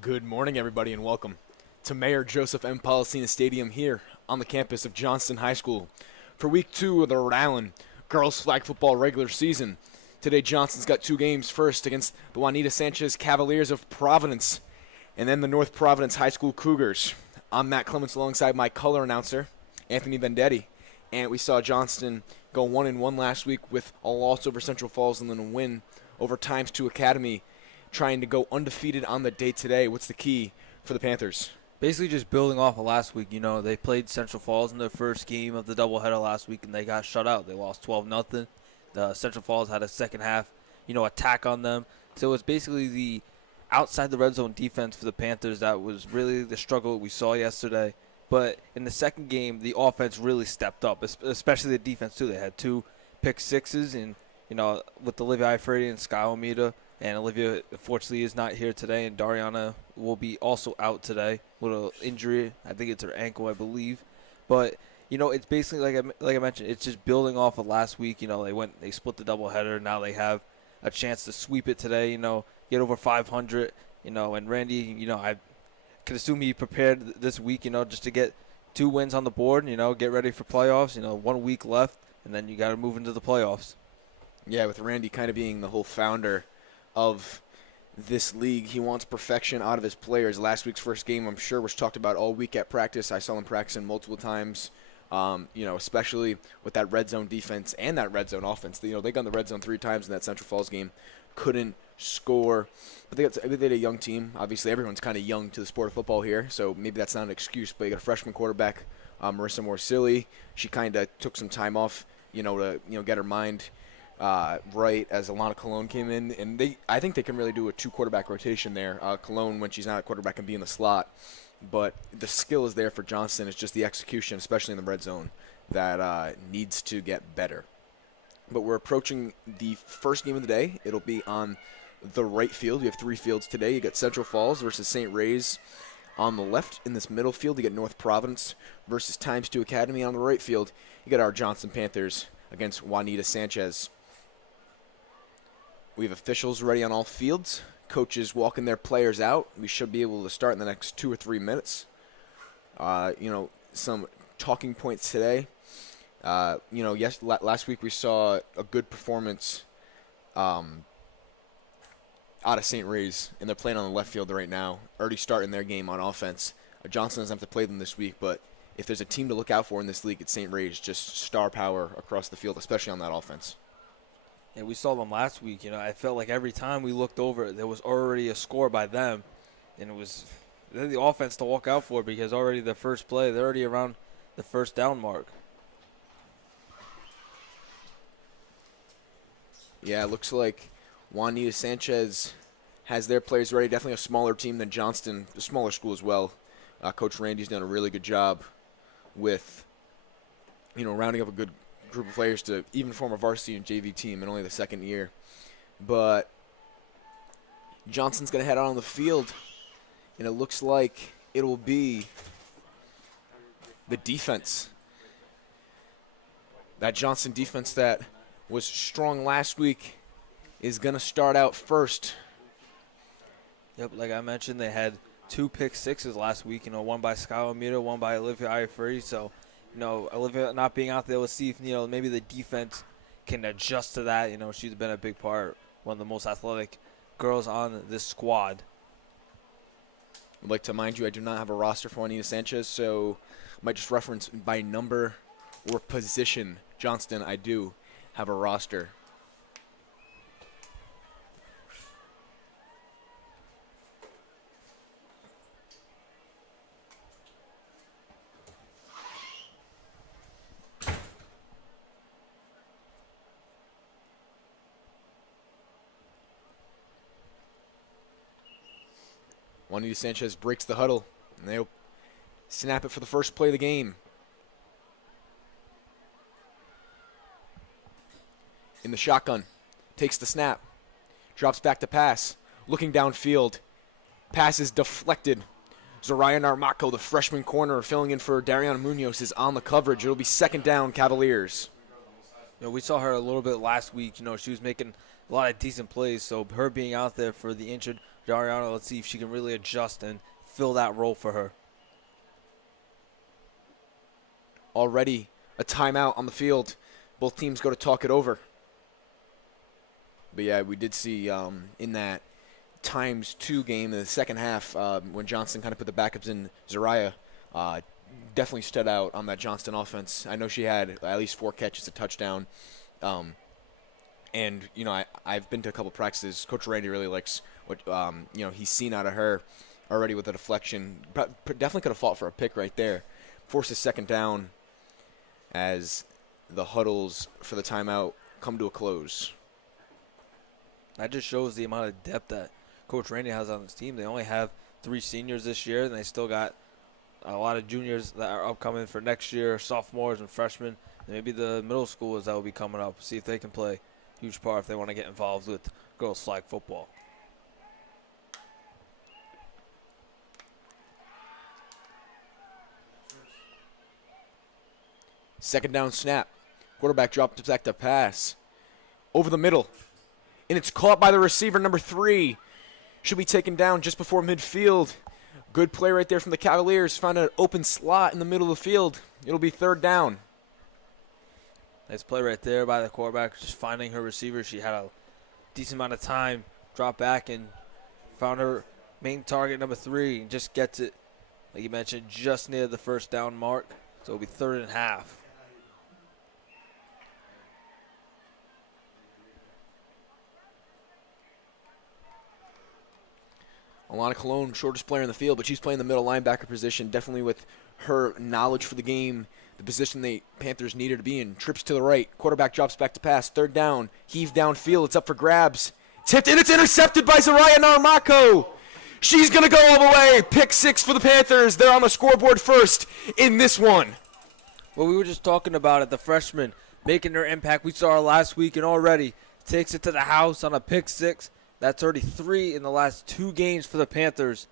Good morning, everybody, and welcome to Mayor Joseph M. Policina Stadium here on the campus of Johnston High School for Week 2 of the Rhode Island Girls Flag Football regular season. Today, Johnston's got two games, first against the Juanita Sanchez Cavaliers of Providence, and then the North Providence High School Cougars. I'm Matt Clements alongside my color announcer, Anthony Vendetti, and we saw Johnston go 1-1 last week with a loss over Central Falls and then a win over Times 2 Academy, trying to go undefeated on the day today. What's the key for the Panthers? Basically just building off of last week. They played Central Falls in their first game of the doubleheader last week, and they got shut out. They lost 12-0. The Central Falls had a second half, attack on them. So it was basically the outside the red zone defense for the Panthers that was really the struggle we saw yesterday. But in the second game, the offense really stepped up, especially the defense too. They had two pick sixes, and with Olivia Ifredi and Sky Omida. And Olivia, unfortunately, is not here today, and Dariana will be also out today with an injury. I think it's her ankle, I believe. But it's basically like I mentioned, it's just building off of last week. They split the doubleheader. Now they have a chance to sweep it today. Get over 500. And Randy, I could assume he prepared this week. Just to get two wins on the board. Get ready for playoffs. 1 week left, and then you got to move into the playoffs. Yeah, with Randy kind of being the whole founder of this league, he wants perfection out of his players. Last week's first game, I'm sure, was talked about all week at practice. I saw him practicing multiple times, especially with that red zone defense and that red zone offense. They got in the red zone 3 times in that Central Falls game, couldn't score. But they had a young team. Obviously, everyone's kind of young to the sport of football here, so maybe that's not an excuse. But you got a freshman quarterback, Marissa Morsilli. She kind of took some time off, to get her mind right as Alana Colon came in, and I think they can really do a 2-quarterback rotation there. Colon, when she's not a quarterback, can be in the slot, but the skill is there for Johnston. It's just the execution, especially in the red zone, that needs to get better. But we're approaching the first game of the day. It'll be on the right field. We have 3 fields today. You got Central Falls versus St. Ray's on the left. In this middle field, you get North Providence versus Times 2 Academy. On the right field, you got our Johnston Panthers against Juanita Sanchez. We have officials ready on all fields. Coaches walking their players out. We should be able to start in the next 2 or 3 minutes. Some talking points today. Last week we saw a good performance out of St. Ray's, and they're playing on the left field right now, already starting their game on offense. Johnston doesn't have to play them this week, but if there's a team to look out for in this league, it's St. Ray's. Just star power across the field, especially on that offense. Yeah, we saw them last week. I felt like every time we looked over, there was already a score by them, and it was the offense to walk out for because already the first play, they're already around the first down mark. Yeah, it looks like Juanita Sanchez has their players ready. Definitely a smaller team than Johnston, a smaller school as well. Coach Randy's done a really good job with, rounding up a good group of players to even form a varsity and JV team in only the second year. But Johnston's going to head out on the field, and it looks like it will be the defense. That Johnston defense that was strong last week is going to start out first. Yep, like I mentioned, they had 2 pick sixes last week, one by Sky Omida, one by Olivia Ifredi. So, Olivia not being out there, let's see if, maybe the defense can adjust to that. She's been a big part, one of the most athletic girls on this squad. I'd like to remind you, I do not have a roster for Juanita Sanchez, so I might just reference by number or position. Johnston, I do have a roster. Juanita Sanchez breaks the huddle, and they'll snap it for the first play of the game. In the shotgun, takes the snap, drops back to pass, looking downfield. Pass is deflected. Zoraya Narmako, the freshman corner, filling in for Dariana Munoz, is on the coverage. It'll be second down, Cavaliers. We saw her a little bit last week. She was making a lot of decent plays, so her being out there for the injured Dariana, let's see if she can really adjust and fill that role for her. Already a timeout on the field. Both teams go to talk it over. But yeah, we did see in that ×2 game in the second half when Johnston kind of put the backups in, Zariah definitely stood out on that Johnston offense. I know she had at least 4 catches, a touchdown. And, you know, I've been to a couple practices. Coach Randy really likes what, you know, he's seen out of her already with a deflection. But definitely could have fought for a pick right there. Forced a second down as the huddles for the timeout come to a close. That just shows the amount of depth that Coach Randy has on his team. They only have 3 seniors this year, and they still got a lot of juniors that are upcoming for next year, sophomores and freshmen, and maybe the middle schoolers that will be coming up. See if they can play a huge part if they want to get involved with girls flag football. Second down snap. Quarterback dropped back to pass. Over the middle. And it's caught by the receiver, number 3. Should be taken down just before midfield. Good play right there from the Cavaliers. Found an open slot in the middle of the field. It'll be third down. Nice play right there by the quarterback, just finding her receiver. She had a decent amount of time, dropped back and found her main target, number 3, and just gets it, like you mentioned, just near the first down mark. So it'll be 3rd and half. Alana Colon, shortest player in the field, but she's playing the middle linebacker position, definitely with her knowledge for the game, the position the Panthers need her to be in. Trips to the right. Quarterback drops back to pass. Third down. Heave downfield. It's up for grabs. Tipped, and it's intercepted by Zariah Naramako. She's going to go all the way. Pick 6 for the Panthers. They're on the scoreboard first in this one. Well, we were just talking about it, the freshman making their impact. We saw her last week and already takes it to the house on a pick 6. That's already 3 in the last 2 games for the Panthers.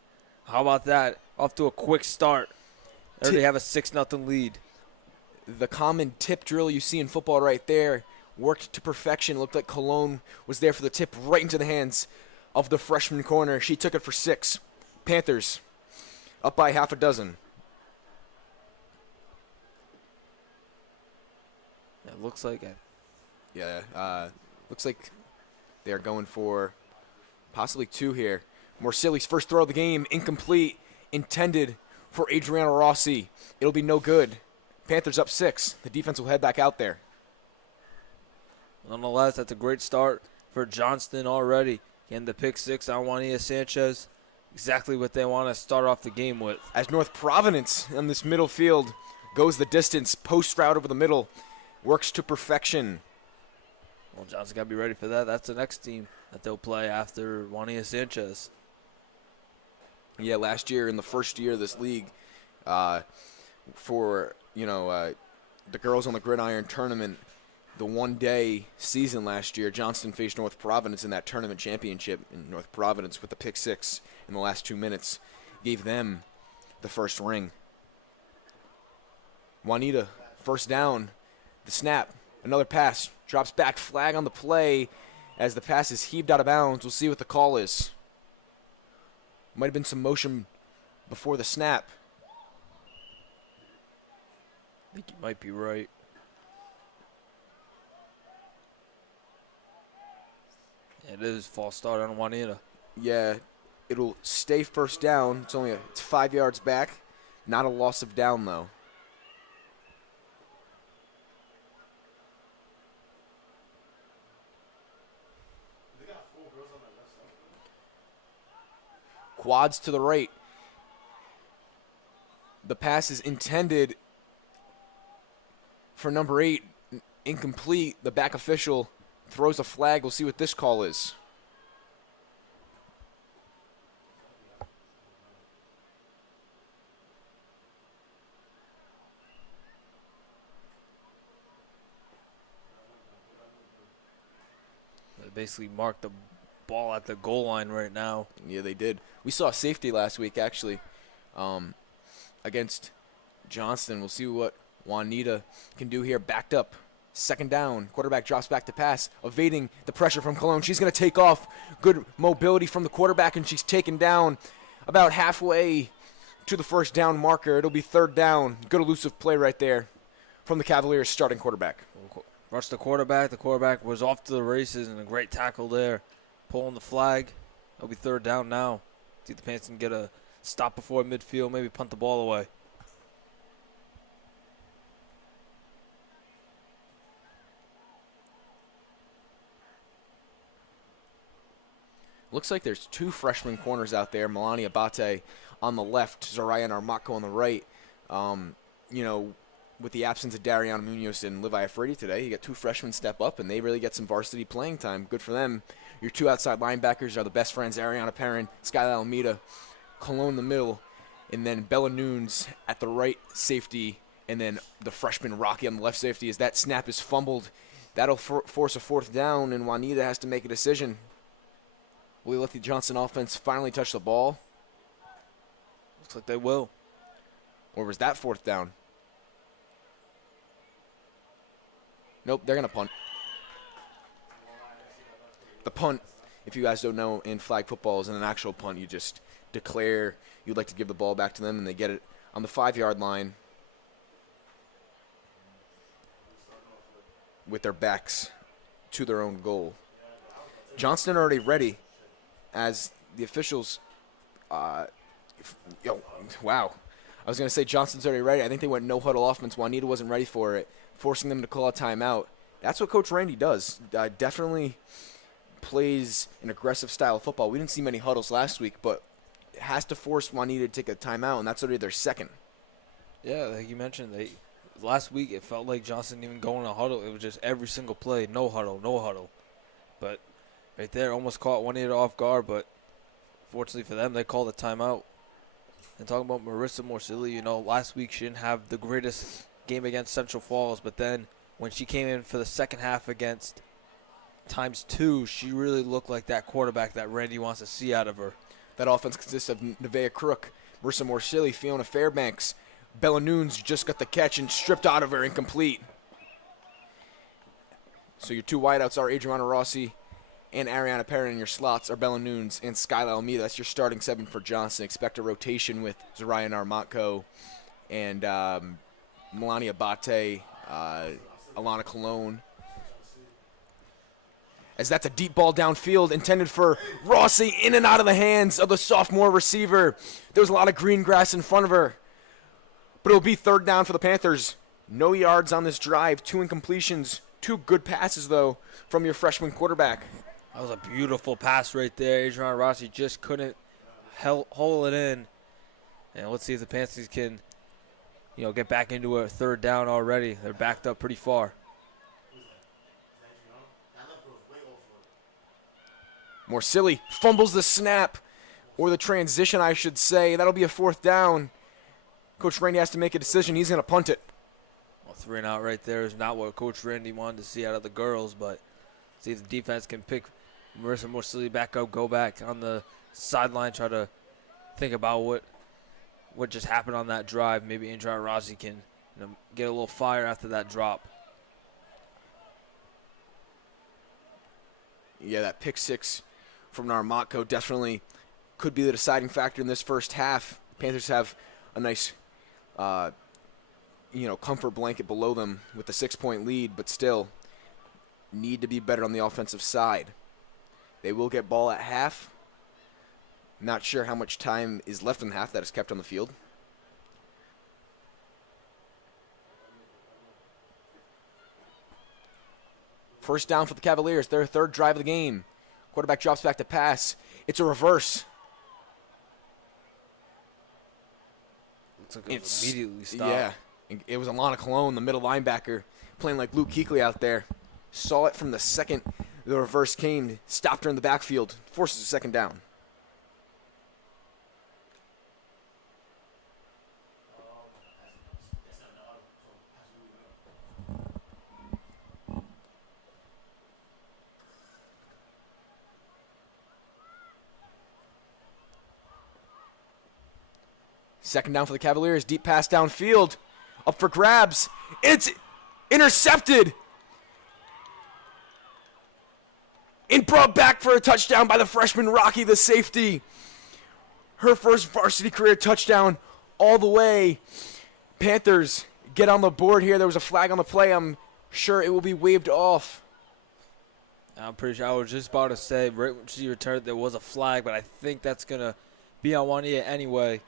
How about that? Off to a quick start. They already have a 6-0 lead. The common tip drill you see in football right there worked to perfection. Looked like Cologne was there for the tip right into the hands of the freshman corner. She took it for 6. Panthers up by half a dozen. It looks like it. Yeah, looks like they're going for possibly 2 here. Morsilli's first throw of the game, incomplete, intended for Adriana Rossi. It'll be no good. Panthers up 6. The defense will head back out there. Nonetheless, that's a great start for Johnston already. Getting the pick 6 on Juanita Sanchez. Exactly what they want to start off the game with. As North Providence on this middle field goes the distance, post route over the middle, works to perfection. Well, Johnston got to be ready for that. That's the next team that they'll play after Juanita Sanchez. Yeah, last year in the first year of this league, for the girls on the gridiron tournament, the one-day season last year, Johnston faced North Providence in that tournament championship. In North Providence with the pick 6 in the last 2 minutes gave them the first ring. Juanita, first down, the snap, another pass, drops back, flag on the play as the pass is heaved out of bounds. We'll see what the call is. Might have been some motion before the snap. I think you might be right. It is false start on Juanita. Yeah, it'll stay first down. It's 5 yards back. Not a loss of down, though. Quads to the right. The pass is intended for number 8. Incomplete. The back official throws a flag. We'll see what this call is. They basically marked the ball at the goal line right now. Yeah, they did. We saw safety last week, actually, against Johnston. We'll see what Juanita can do here. Backed up Second down. Quarterback drops back to pass, evading the pressure from Cologne. She's going to take off. Good mobility from the quarterback, and she's taken down about halfway to the first down marker. It'll be third down. Good elusive play right there from the Cavaliers starting quarterback. Rushed the quarterback. The quarterback was off to the races, and a great tackle there. Pulling the flag. It'll be third down now. See if the Panthers can get a stop before midfield, maybe punt the ball away. Looks like there's two freshman corners out there. Melania Abate on the left, Zoraya Narmatko on the right. With the absence of Dariana Munoz and Liv Afridi today, you get two freshmen step up, and they really get some varsity playing time. Good for them. Your two outside linebackers are the best friends, Ariana Perrin, Skylar Almeida, Cologne in the middle, and then Bella Nunes at the right safety, and then the freshman Rocky on the left safety. As that snap is fumbled, that'll force a fourth down, and Juanita has to make a decision. Will he let the Johnston offense finally touch the ball? Looks like they will. Or was that fourth down? Nope, they're going to punt. The punt, if you guys don't know, in flag football is an actual punt. You just declare you'd like to give the ball back to them, and they get it on the 5-yard line with their backs to their own goal. Johnston already ready as the officials wow. I was going to say Johnston's already ready. I think they went no-huddle offense. Juanita wasn't ready for it, forcing them to call a timeout. That's what Coach Randy does. Definitely plays an aggressive style of football. We didn't see many huddles last week, but has to force Juanita to take a timeout, and that's already their second. Yeah, like you mentioned, last week it felt like Johnston didn't even go in a huddle. It was just every single play, no huddle, no huddle. But right there, almost caught Juanita off guard, but fortunately for them, they called a timeout. And talking about Marissa Morsili, last week she didn't have the greatest game against Central Falls, but then when she came in for the second half against ×2, she really looked like that quarterback that Randy wants to see out of her. That offense consists of Nevaeh Crook, Marissa Morsili, Fiona Fairbanks. Bella Nunes just got the catch and stripped out of her, incomplete. So your two wideouts are Adriana Rossi and Ariana Perrin, and your slots are Bella Nunes and Skylar Almeida. That's your starting 7 for Johnston. Expect a rotation with Zoraya Narmatko and Melania Abate, Alana Cologne. As that's a deep ball downfield intended for Rossi, in and out of the hands of the sophomore receiver. There was a lot of green grass in front of her. But it'll be third down for the Panthers. No yards on this drive, 2 incompletions, 2 good passes, though, from your freshman quarterback. That was a beautiful pass right there. Adriana Rossi just couldn't hold it in. And let's see if the Panthers can, get back into a third down already. They're backed up pretty far. Morsili fumbles the snap, or the transition, I should say. That'll be a fourth down. Coach Randy has to make a decision. He's going to punt it. Well, 3 and out right there is not what Coach Randy wanted to see out of the girls, but see if the defense can pick Marissa Morsili back up, go back on the sideline, try to think about what just happened on that drive. Maybe Adriana Rossi can get a little fire after that drop. Yeah, that pick 6 from Narmatko definitely could be the deciding factor in this first half. Panthers have a nice, comfort blanket below them with a 6-point lead, but still need to be better on the offensive side. They will get ball at half. Not sure how much time is left in the half that is kept on the field. First down for the Cavaliers, their third drive of the game. Quarterback drops back to pass. It's a reverse. Looks like it was immediately stopped. Yeah, it was Alana Cologne, the middle linebacker, playing like Luke Kuechly out there. Saw it from the second the reverse came, stopped her in the backfield, forces a second down. Second down for the Cavaliers. Deep pass downfield. Up for grabs. It's intercepted. And brought back for a touchdown by the freshman Rocky, the safety. Her first varsity career touchdown all the way. Panthers get on the board here. There was a flag on the play. I'm sure it will be waved off. I'm pretty sure. I was just about to say, right when she returned, there was a flag, but I think that's going to be on Juanita anyway.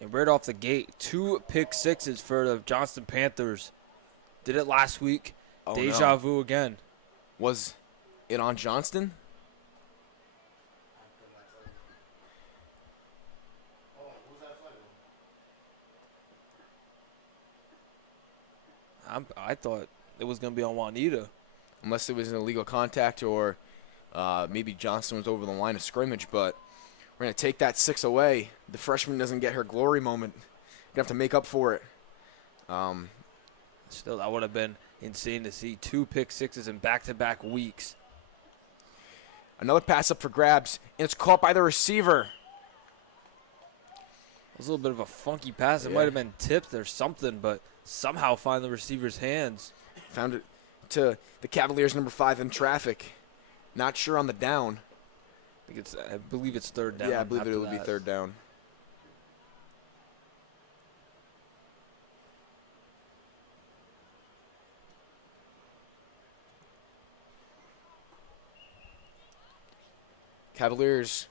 And right off the gate, 2 pick sixes for the Johnston Panthers. Did it last week. Oh, Deja vu again. Was it on Johnston? I thought it was going to be on Juanita. Unless it was an illegal contact or maybe Johnston was over the line of scrimmage. But we're going to take that 6 away. The freshman doesn't get her glory moment. Going to have to make up for it. Still, that would have been insane to see 2 pick sixes in back-to-back weeks. Another pass up for grabs, and it's caught by the receiver. It was a little bit of a funky pass. It Yeah. might have been tipped or something, but somehow find the receiver's hands. Found it to the Cavaliers, number 5 in traffic. Not sure on the down. I believe it's third down. Yeah, I believe after it would be that. third down. Cavaliers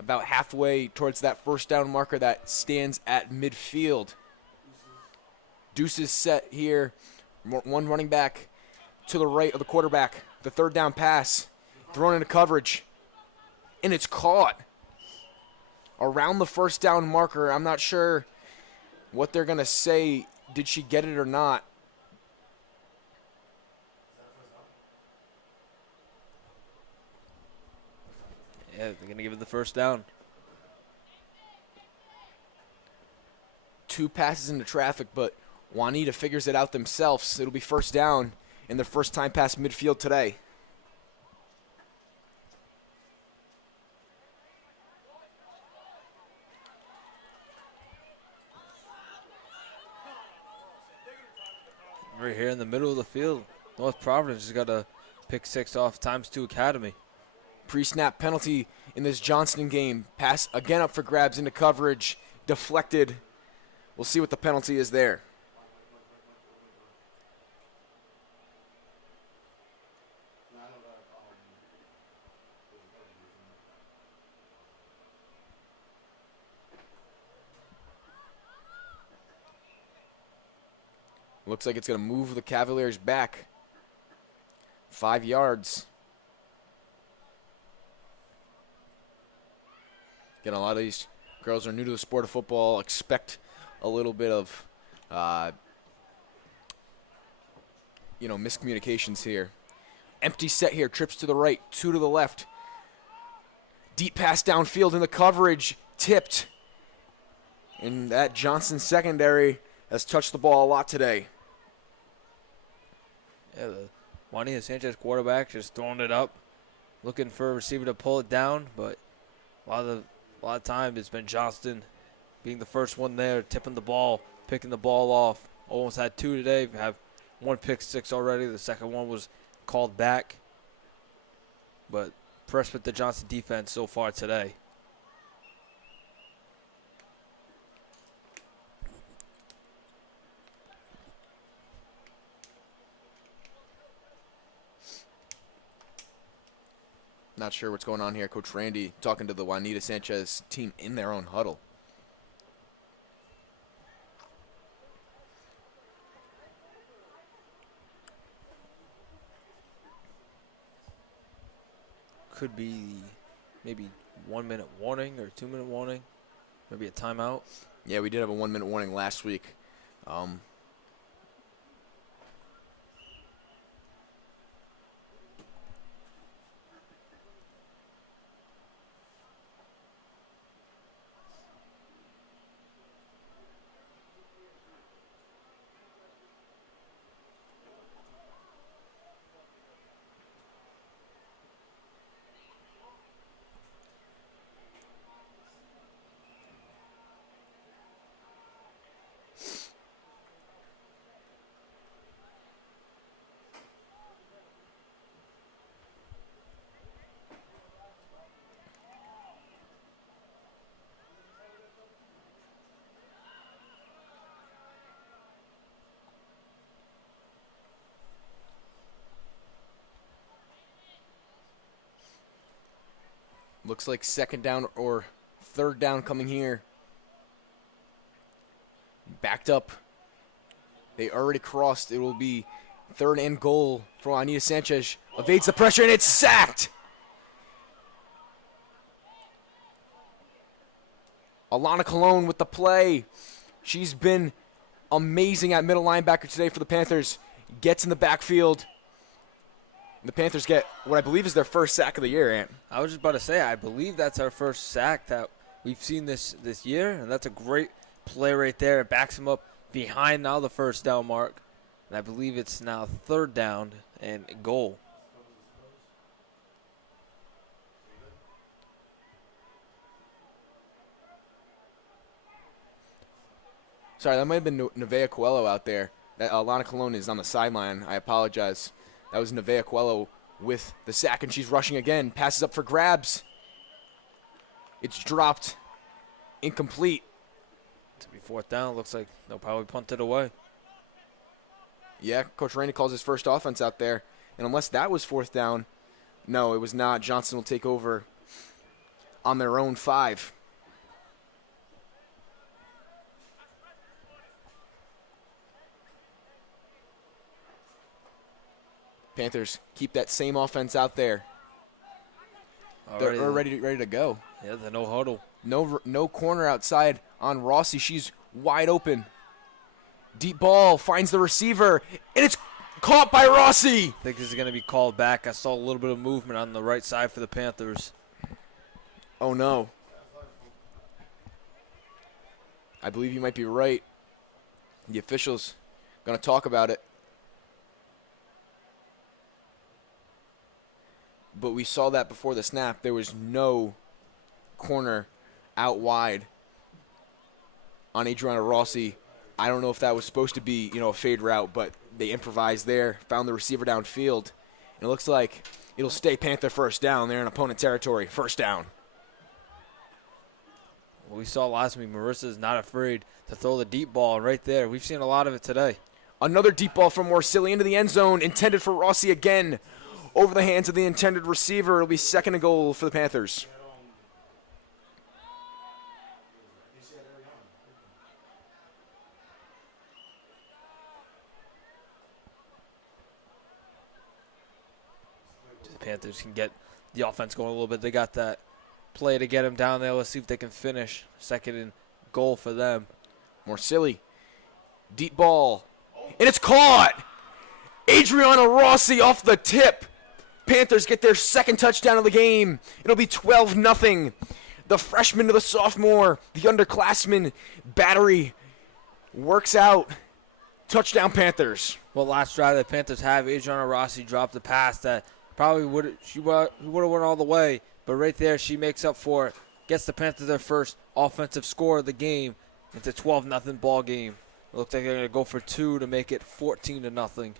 about halfway towards that first down marker that stands at midfield. Deuces set here. One running back to the right of the quarterback. The third down pass. Thrown into coverage. And it's caught. Around the first down marker. I'm not sure what they're going to say. Did she get it or not? Yeah, they're going to give it the first down. 2 passes into traffic, but Juanita figures it out themselves. It'll be first down in their first time past midfield today. Right here in the middle of the field. North Providence just got a pick 6 off ×2 Academy. Pre-snap penalty in this Johnston game. Pass again up for grabs into coverage. Deflected. We'll see what the penalty is there. Looks like it's going to move the Cavaliers back 5 yards. Again, a lot of these girls are new to the sport of football, expect a little bit of, miscommunications here. Empty set here, trips to the right, 2 to the left. Deep pass downfield in the coverage, tipped. And that Johnson secondary has touched the ball a lot today. Yeah, the Juanita Sanchez quarterback just throwing it up, looking for a receiver to pull it down, but a lot of time it's been Johnston being the first one there, tipping the ball, picking the ball off. Almost had 2 today. We have 1 pick 6 already. The second one was called back. But impressed with the Johnston defense so far today. Not sure what's going on here. Coach Randy talking to the Juanita Sanchez team in their own huddle. Could be maybe 1 minute warning or 2 minute warning. Maybe a timeout. Yeah, we did have a 1 minute warning last week. Looks like second down or third down coming here. Backed up. They already crossed. It will be third and goal for Juanita Sanchez. Evades the pressure, and it's sacked. Alana Colon with the play. She's been amazing at middle linebacker today for the Panthers. Gets in the backfield. The Panthers get what I believe is their first sack of the year, Ant. I was just about to say, I believe that's our first sack that we've seen this year, and that's a great play right there. It backs him up behind now the first down mark, and I believe it's now third down and goal. Sorry, that might have been Nevaeh Coelho out there. That Alana Colon is on the sideline. I apologize. That was Nevaeh Coelho with the sack, and she's rushing again. Passes up for grabs. It's dropped. Incomplete. To be fourth down, looks like they'll probably punt it away. Yeah, Coach Rainey calls his first offense out there. And unless that was fourth down, no, it was not. Johnston will take over on their own 5. Panthers keep that same offense out there. They're ready to go. Yeah, the no huddle. No corner outside on Rossi. She's wide open. Deep ball finds the receiver, and it's caught by Rossi. I think this is going to be called back. I saw a little bit of movement on the right side for the Panthers. Oh, no. I believe you might be right. The officials going to talk about it. But we saw that before the snap. There was no corner out wide on Adriana Rossi. I don't know if that was supposed to be, a fade route, but they improvised there, found the receiver downfield. And it looks like it'll stay Panther first down. They're in opponent territory. First down. Well, we saw last week Marissa is not afraid to throw the deep ball right there. We've seen a lot of it today. Another deep ball from Morsilli into the end zone, intended for Rossi again. Over the hands of the intended receiver. It'll be second and goal for the Panthers. The Panthers can get the offense going a little bit. They got that play to get him down there. Let's see if they can finish. Second and goal for them. Morsilli. Deep ball. And it's caught! Adriana Rossi off the tip. Panthers get their second touchdown of the game. It'll be 12-0. The freshman to the sophomore, the underclassman battery works out. Touchdown Panthers. Well, last drive the Panthers have, Adriana Rossi dropped the pass that probably would have went all the way, but right there she makes up for it. Gets the Panthers their first offensive score of the game. It's a 12-0 ball game. It looks like they're going to go for 2 to make it 14-0.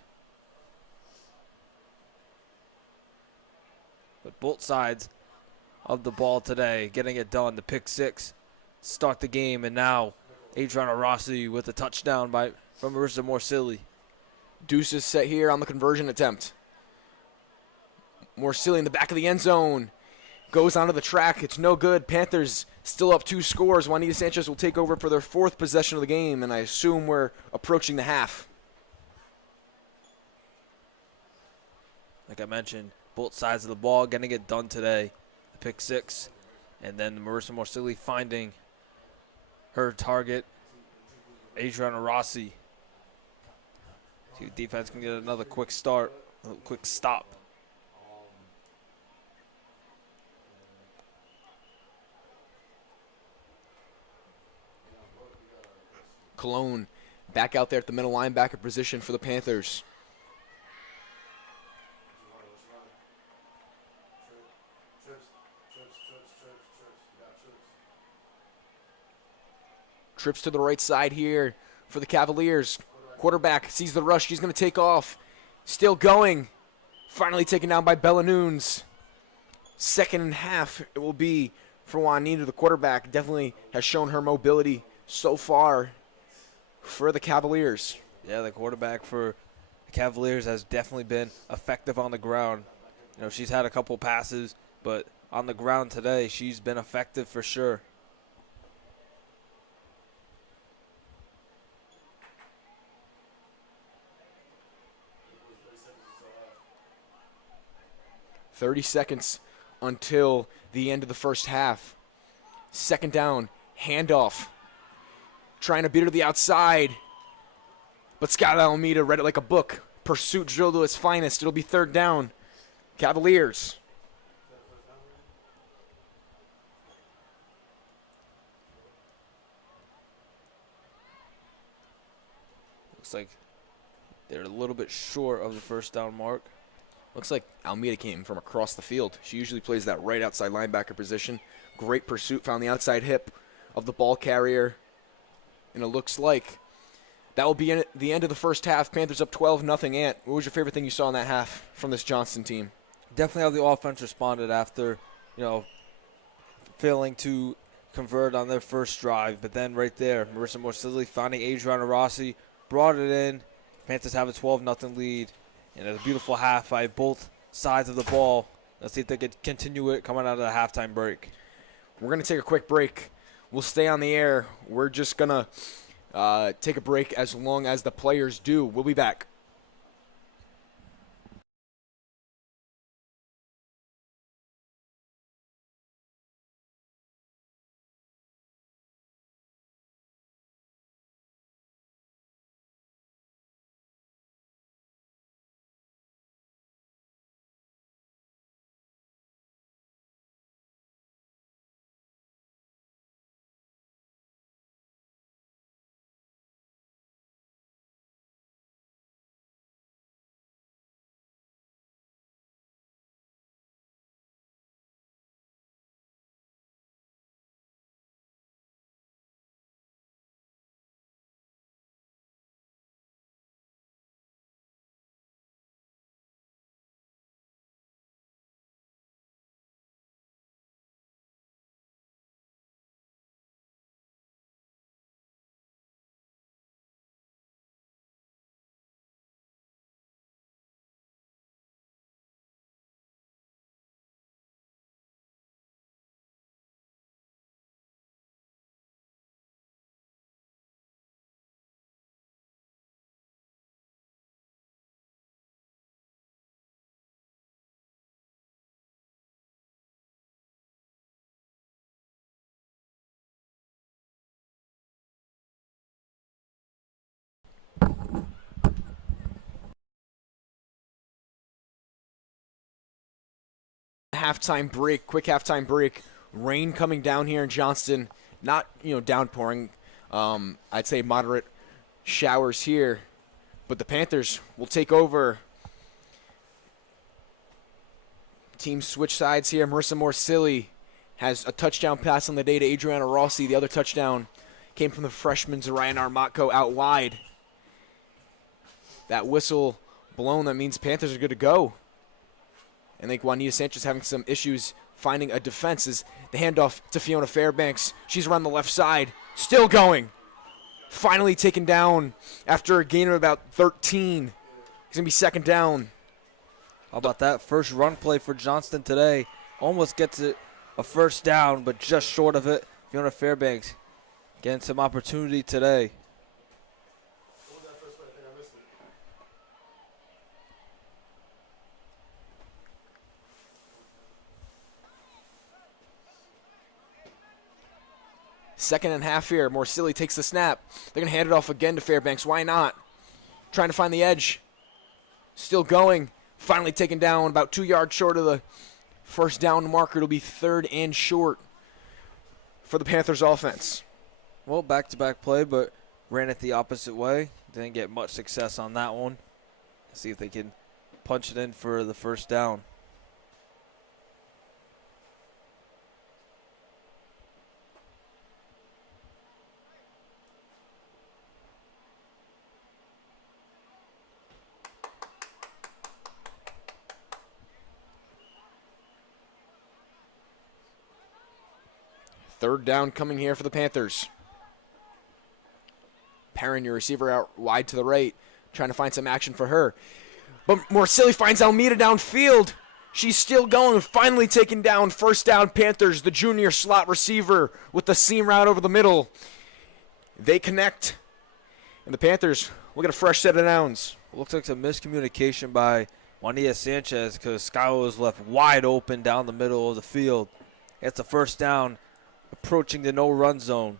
But both sides of the ball today getting it done. The pick 6 start the game, and now Adriana Rossi with a touchdown from Marissa Morsilli. Deuce is set here on the conversion attempt. Morsilli in the back of the end zone. Goes onto the track. It's no good. Panthers still up 2 scores. Juanita Sanchez will take over for their 4th possession of the game, and I assume we're approaching the half. Like I mentioned, both sides of the ball getting it done today. The pick 6, and then Marissa Morsilli finding her target, Adriana Rossi. See if defense can get another quick start, a quick stop. Cologne back out there at the middle linebacker position for the Panthers. Trips to the right side here for the Cavaliers. Quarterback sees the rush. He's going to take off. Still going. Finally taken down by Bella Nunes. Second and half it will be for Juanita. The quarterback definitely has shown her mobility so far for the Cavaliers. Yeah, the quarterback for the Cavaliers has definitely been effective on the ground. She's had a couple passes, but on the ground today. She's been effective for sure. "30 seconds until the end of the first half. Second down, handoff. Trying to beat her to the outside. But Scott Almeida read it like a book. Pursuit drill to its finest. It'll be third down. Cavaliers. Looks like they're a little bit short of the first down mark. Looks like Almeida came from across the field. She usually plays that right outside linebacker position. Great pursuit, found the outside hip of the ball carrier. And it looks like that will be the end of the first half. Panthers up 12-0. Ant, what was your favorite thing you saw in that half from this Johnston team? Definitely how the offense responded after, failing to convert on their first drive. But then right there, Marissa Morsilli finding Adriana Rossi, brought it in. Panthers have a 12-0 lead. And a beautiful half by both sides of the ball. Let's see if they could continue it coming out of the halftime break. We're going to take a quick break. We'll stay on the air. We're just going to take a break as long as the players do. We'll be back. Halftime break, quick halftime break. Rain coming down here in Johnston. Not, downpouring. I'd say moderate showers here. But the Panthers will take over. Teams switch sides here. Marissa Morsilli has a touchdown pass on the day to Adriana Rossi. The other touchdown came from the freshman Zarian Armatko out wide. That whistle blown, that means Panthers are good to go. I think Juanita Sanchez having some issues finding a defense as the handoff to Fiona Fairbanks. She's around the left side, still going. Finally taken down after a gain of about 13. He's going to be second down. How about that first run play for Johnston today? Almost gets it a first down, but just short of it. Fiona Fairbanks getting some opportunity today. Second and a half here. Morsilli takes the snap. They're going to hand it off again to Fairbanks. Why not? Trying to find the edge. Still going. Finally taken down about 2 yards short of the first down marker. It'll be third and short for the Panthers offense. Well, back-to-back play, but ran it the opposite way. Didn't get much success on that one. See if they can punch it in for the first down. Third down coming here for the Panthers. Perrin, your receiver, out wide to the right, trying to find some action for her. But Morsilli finds Almeida downfield. She's still going, finally taken down. First down, Panthers, the junior slot receiver with the seam route over the middle. They connect, and the Panthers will get a fresh set of downs. Looks like some miscommunication by Juanita Sanchez because Skylar was left wide open down the middle of the field. It's a first down, approaching the no-run zone.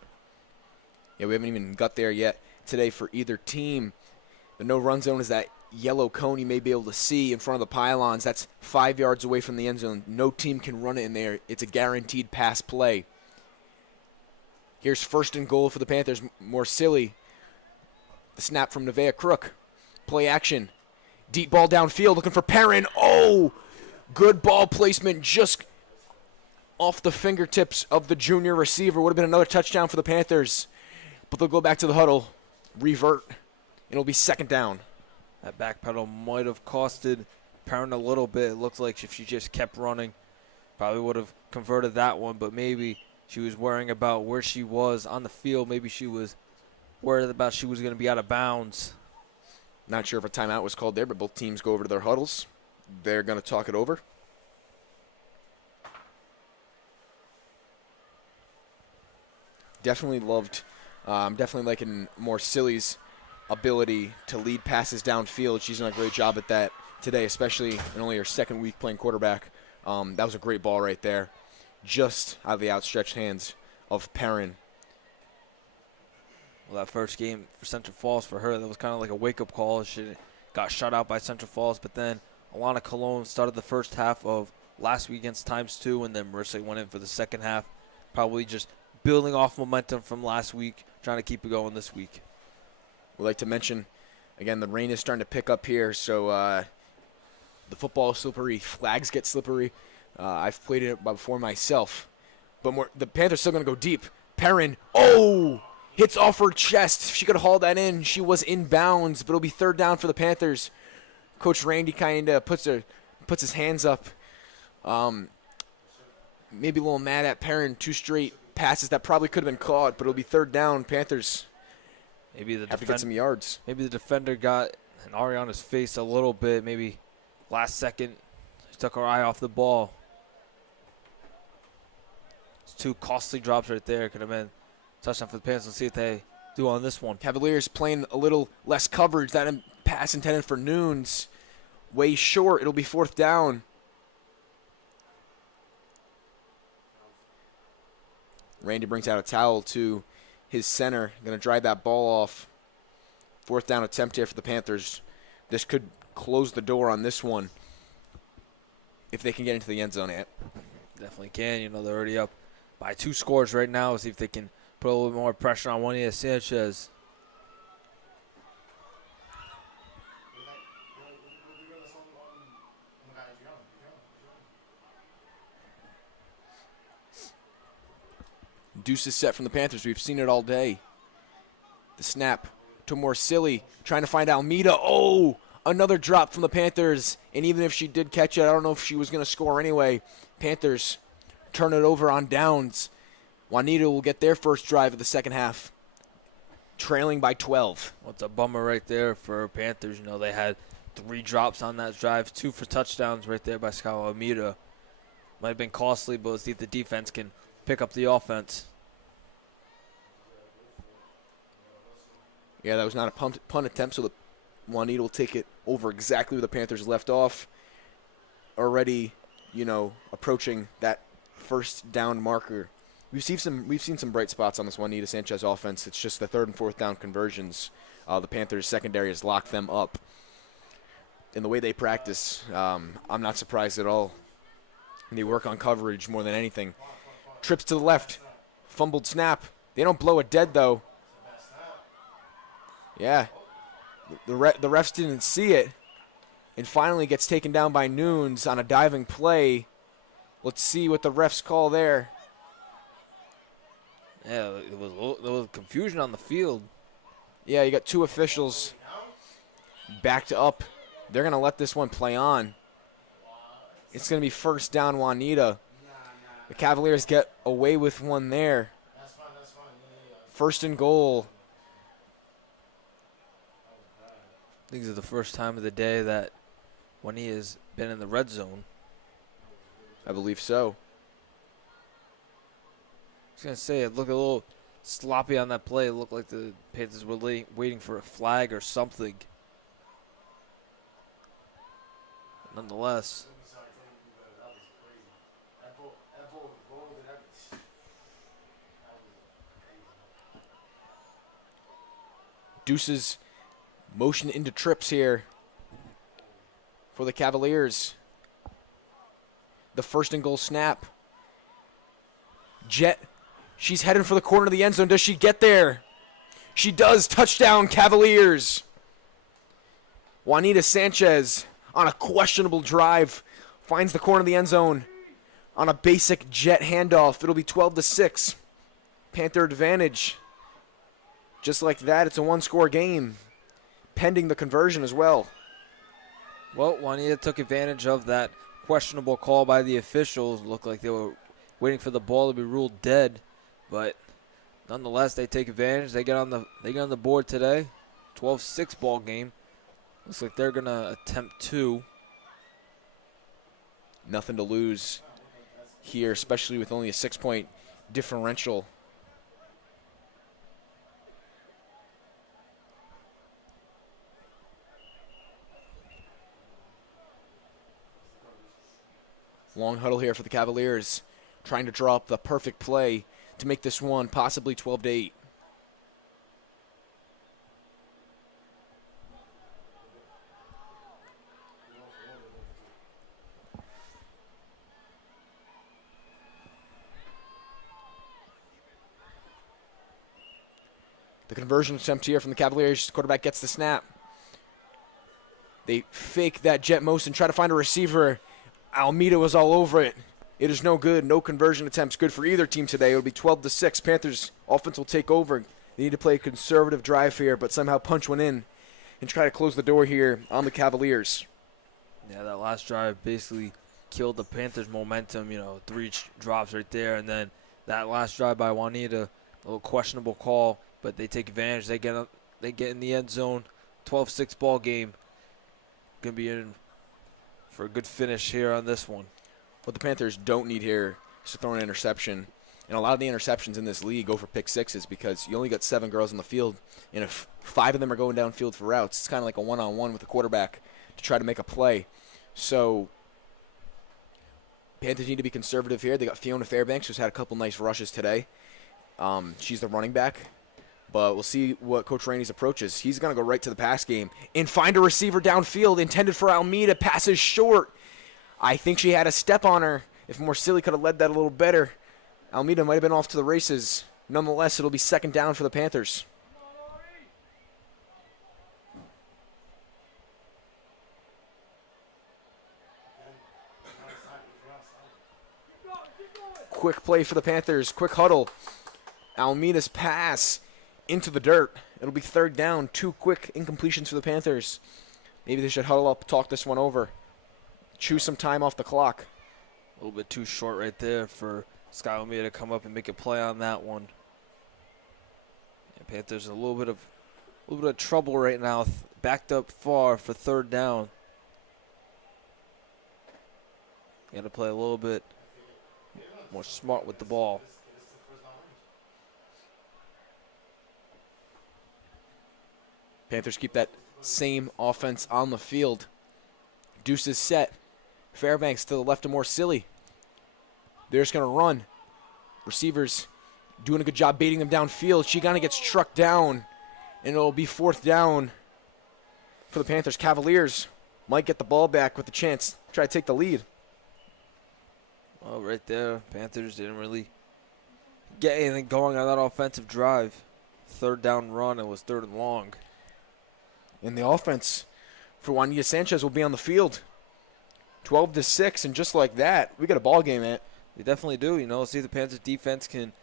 Yeah, we haven't even got there yet today for either team. The no-run zone is that yellow cone you may be able to see in front of the pylons. That's 5 yards away from the end zone. No team can run it in there. It's a guaranteed pass play. Here's first and goal for the Panthers. More silly. The snap from Nevaeh Crook. Play action. Deep ball downfield looking for Perrin. Oh! Good ball placement just off the fingertips of the junior receiver. Would have been another touchdown for the Panthers. But they'll go back to the huddle. Revert. And it'll be second down. That back pedal might have costed Perrin a little bit. It looks like if she just kept running, probably would have converted that one. But maybe she was worrying about where she was on the field. Maybe she was worried about she was going to be out of bounds. Not sure if a timeout was called there, but both teams go over to their huddles. They're going to talk it over. Definitely liking more Silly's ability to lead passes downfield. She's done a great job at that today, especially in only her second week playing quarterback. That was a great ball right there, just out of the outstretched hands of Perrin. Well, that first game for Central Falls for her, that was kind of like a wake-up call. She got shut out by Central Falls, but then Alana Colon started the first half of last week against Times 2, and then Marissa went in for the second half, probably just building off momentum from last week, trying to keep it going this week. We'd like to mention, again, the rain is starting to pick up here, so the football is slippery, flags get slippery. I've played it before myself. But the Panthers still going to go deep. Perrin, hits off her chest. If she could have hauled that in, she was in bounds, but it'll be third down for the Panthers. Coach Randy kind of puts his hands up. Maybe a little mad at Perrin. 2 straight passes that probably could have been caught, but it'll be third down. Panthers maybe have to get some yards. Maybe the defender got an Ariana's face a little bit. Maybe last second she took her eye off the ball. It's 2 costly drops right there. Could have been touchdown for the Panthers. Let's see what they do on this one. Cavaliers playing a little less coverage. That pass intended for Nunes. Way short. It'll be fourth down. Randy brings out a towel to his center. Going to drive that ball off. Fourth down attempt here for the Panthers. This could close the door on this one if they can get into the end zone yet. Definitely can. They're already up by 2 scores right now. See if they can put a little bit more pressure on Juanita Sanchez. Deuce is set from the Panthers. We've seen it all day. The snap to more silly, trying to find Almeida. Another drop from the Panthers. And even if she did catch it, I don't know if she was going to score anyway. Panthers turn it over on downs. Juanita will get their first drive of the second half, trailing by 12. Well, it's a bummer right there for Panthers. They had 3 drops on that drive, 2 for touchdowns right there by Skylar Almeida. Might have been costly, but let's see if the defense can pick up the offense. Yeah, that was not a punt attempt, so the Juanita will take it over exactly where the Panthers left off. Already, approaching that first down marker. We've seen some bright spots on this Juanita Sanchez offense. It's just the third and fourth down conversions. The Panthers secondary has locked them up. In the way they practice, I'm not surprised at all. And they work on coverage more than anything. Trips to the left, fumbled snap. They don't blow it dead though. Yeah, the refs didn't see it, and finally gets taken down by Nunes on a diving play. Let's see what the refs call there. Yeah, there was confusion on the field. Yeah, you got 2 officials backed up. They're going to let this one play on. It's going to be first down Juanita. The Cavaliers get away with one there. First and goal. I think this is the first time of the day that Juanita's been in the red zone. I believe so. I was going to say, it looked a little sloppy on that play. It looked like the Panthers were waiting for a flag or something. Nonetheless, Deuces motion into trips here for the Cavaliers. The first and goal snap. Jet, she's heading for the corner of the end zone. Does she get there? She does. Touchdown, Cavaliers. Juanita Sanchez on a questionable drive finds the corner of the end zone on a basic Jet handoff. It'll be 12-6. Panther advantage. Just like that, it's a one-score game, pending the conversion as well. well, Juanita took advantage of that questionable call by the officials. Looked like they were waiting for the ball to be ruled dead, but nonetheless, they take advantage. They get on the board today. 12-6 ball game. Looks like they're gonna attempt 2. Nothing to lose here, especially with only a 6-point differential. Long huddle here for the Cavaliers, trying to draw up the perfect play to make this one possibly 12-8. The conversion attempt here from the Cavaliers. Quarterback gets the snap. They fake that jet motion, try to find a receiver. Almeida was all over it. It is no good. No conversion attempts good for either team today. It will be 12-6. Panthers offense will take over. They need to play a conservative drive here, but somehow punch one in and try to close the door here on the Cavaliers. Yeah, that last drive basically killed the Panthers' momentum. 3 drops right there, and then that last drive by Juanita, a little questionable call, but they take advantage. They get in the end zone. 12-6 ball game. Gonna be in for a good finish here on this one. What the Panthers don't need here is to throw an interception. And a lot of the interceptions in this league go for pick sixes because you only got 7 girls on the field, and if 5 of them are going downfield for routes, it's kind of like a one-on-one with the quarterback to try to make a play. So Panthers need to be conservative here. They got Fiona Fairbanks, who's had a couple nice rushes today. She's the running back. But we'll see what Coach Rainey's approach is. He's going to go right to the pass game and find a receiver downfield intended for Almeida. Passes short. I think she had a step on her. If Morsilli could have led that a little better, Almeida might have been off to the races. Nonetheless, it'll be second down for the Panthers. Quick play for the Panthers. Quick huddle. Almeida's pass into the dirt. It'll be third down. 2 quick incompletions for the Panthers. Maybe they should huddle up, talk this one over. Choose some time off the clock. A little bit too short right there for Sky Almeida to come up and make a play on that one. And Panthers in a little bit of trouble right now. Backed up far for third down. Got to play a little bit more smart with the ball. Panthers keep that same offense on the field. Deuce is set. Fairbanks to the left of Morsilli. They're just going to run. Receivers doing a good job baiting them downfield. She kind of gets struck down, and it'll be fourth down for the Panthers. Cavaliers might get the ball back with the chance to try to take the lead. Well, right there, Panthers didn't really get anything going on that offensive drive. Third down run, it was third and long. And the offense for Juanita Sanchez will be on the field. 12-6, and just like that, we got a ball game, man. They definitely do. See if the Panthers defense can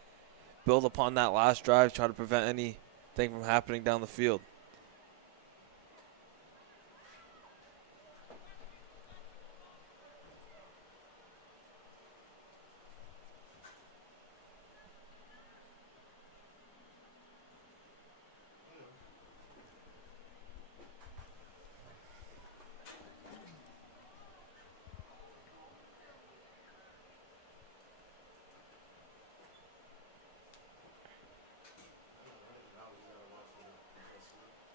build upon that last drive, try to prevent anything from happening down the field.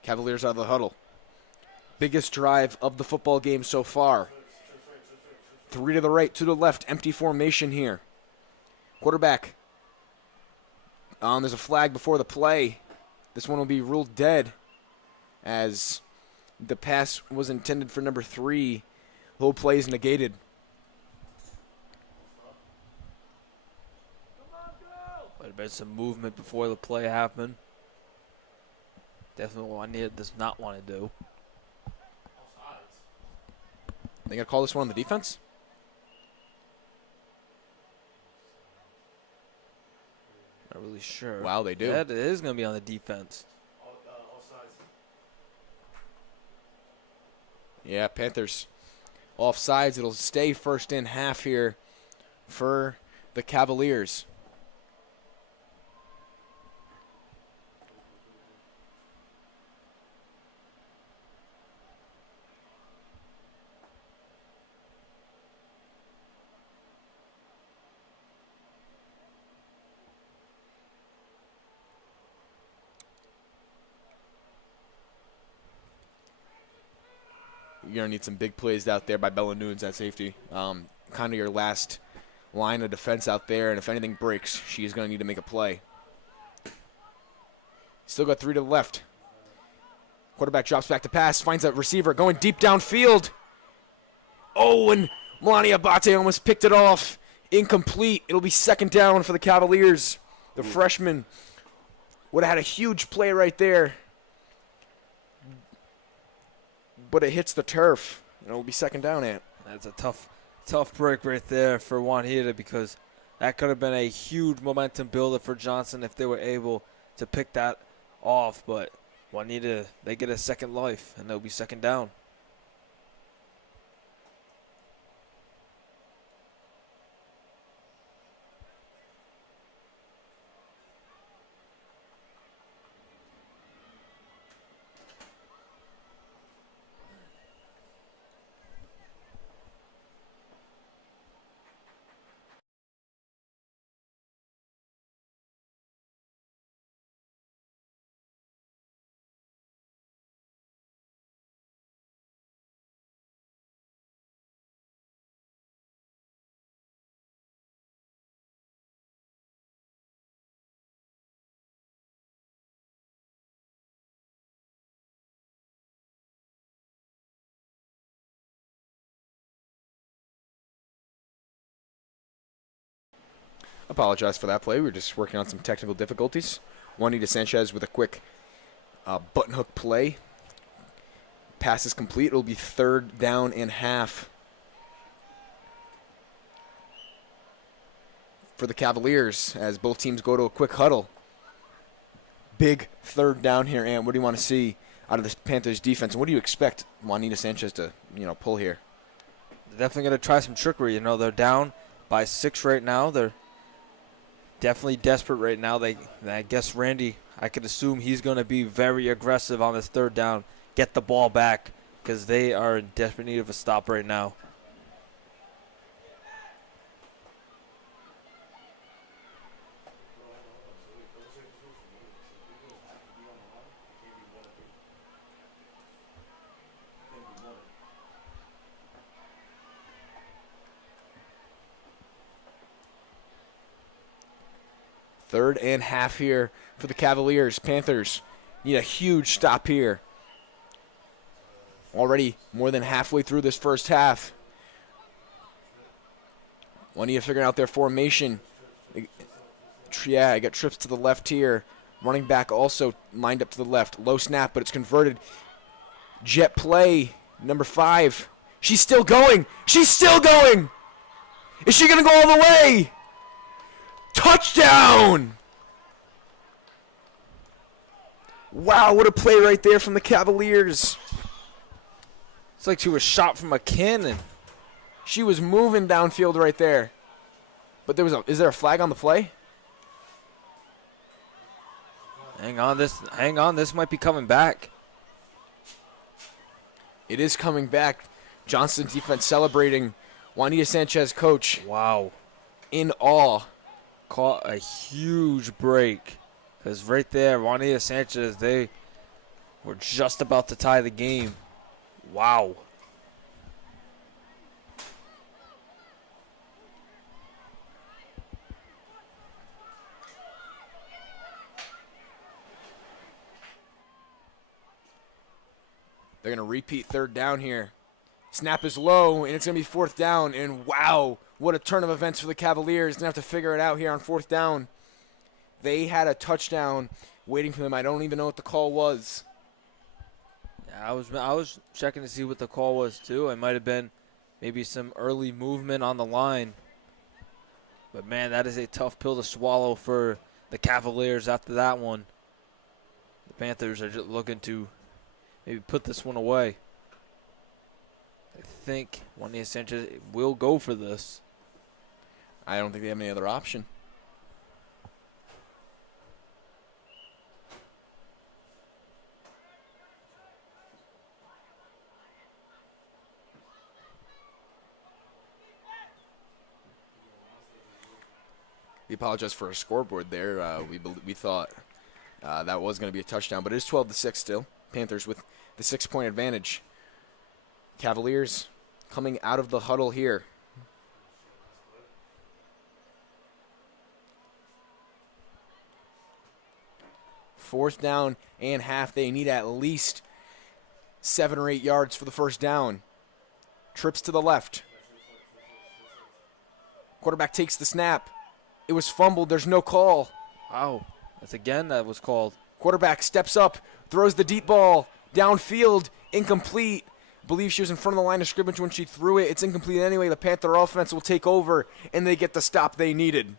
Cavaliers out of the huddle. Biggest drive of the football game so far. 3 to the right, 2 to the left. Empty formation here. Quarterback. There's a flag before the play. This one will be ruled dead as the pass was intended for number 3. The whole play is negated. Might have been some movement before the play happened. Definitely what Juanita does not want to do. They got to call this one on the defense? Not really sure. Wow, they do. That is going to be on the defense. Yeah, Panthers offsides. It'll stay first in half here for the Cavaliers. You're going to need some big plays out there by Bella Nunes at safety. Kind of your last line of defense out there, and if anything breaks, she's going to need to make a play. Still got 3 to the left. Quarterback drops back to pass, finds a receiver going deep downfield. Oh, and Melania Abate almost picked it off. Incomplete. It'll be second down for the Cavaliers. The freshman would have had a huge play right there, but it hits the turf, and it'll be second down, Ant. That's a tough break right there for Juanita, because that could have been a huge momentum builder for Johnston if they were able to pick that off. But Juanita, they get a second life, and they'll be second down. Apologize for that play. We were just working on some technical difficulties. Juanita Sanchez with a quick button hook play. Pass is complete. It'll be third down and half for the Cavaliers as both teams go to a quick huddle. Big third down here, and what do you want to see out of the Panthers defense? And what do you expect Juanita Sanchez to, pull here? They're definitely going to try some trickery. They're down by 6 right now. They're definitely desperate right now. I guess Randy, I could assume he's going to be very aggressive on this third down, get the ball back, because they are in desperate need of a stop right now. Third and half here for the Cavaliers. Panthers need a huge stop here. Already more than halfway through this first half. Juanita figuring out their formation. Yeah, I got trips to the left here. Running back also lined up to the left. Low snap, but it's converted. Jet play, number 5. She's still going. She's still going. Is she going to go all the way? Touchdown! Wow, what a play right there from the Cavaliers. It's like she was shot from a cannon. She was moving downfield right there. But is there a flag on the play? Hang on, this might be coming back. It is coming back. Johnston defense celebrating. Juanita Sanchez, coach. Wow. In awe. Caught a huge break. Because right there, Juanita Sanchez, they We're just about to tie the game. Wow. They're going to repeat third down here. Snap is low, and it's going to be fourth down. And wow, what a turn of events for the Cavaliers. Going to have to figure it out here on fourth down. They had a touchdown waiting for them. I don't even know what the call was. Yeah, I was checking to see what the call was too. It might have been maybe some early movement on the line. But man, that is a tough pill to swallow for the Cavaliers after that one. The Panthers are just looking to maybe put this one away. I think Juan Sanchez will go for this. I don't think they have any other option. We apologize for a scoreboard there. We thought that was going to be a touchdown, but it is 12-6 still. Panthers with the 6-point advantage. Cavaliers coming out of the huddle here. Fourth down and half. They need at least 7 or 8 yards for the first down. Trips to the left. Quarterback takes the snap. It was fumbled. There's no call. Wow. That was called. Quarterback steps up, throws the deep ball downfield, incomplete. Believe she was in front of the line of scrimmage when she threw it. It's incomplete anyway. The Panther offense will take over, and they get the stop they needed.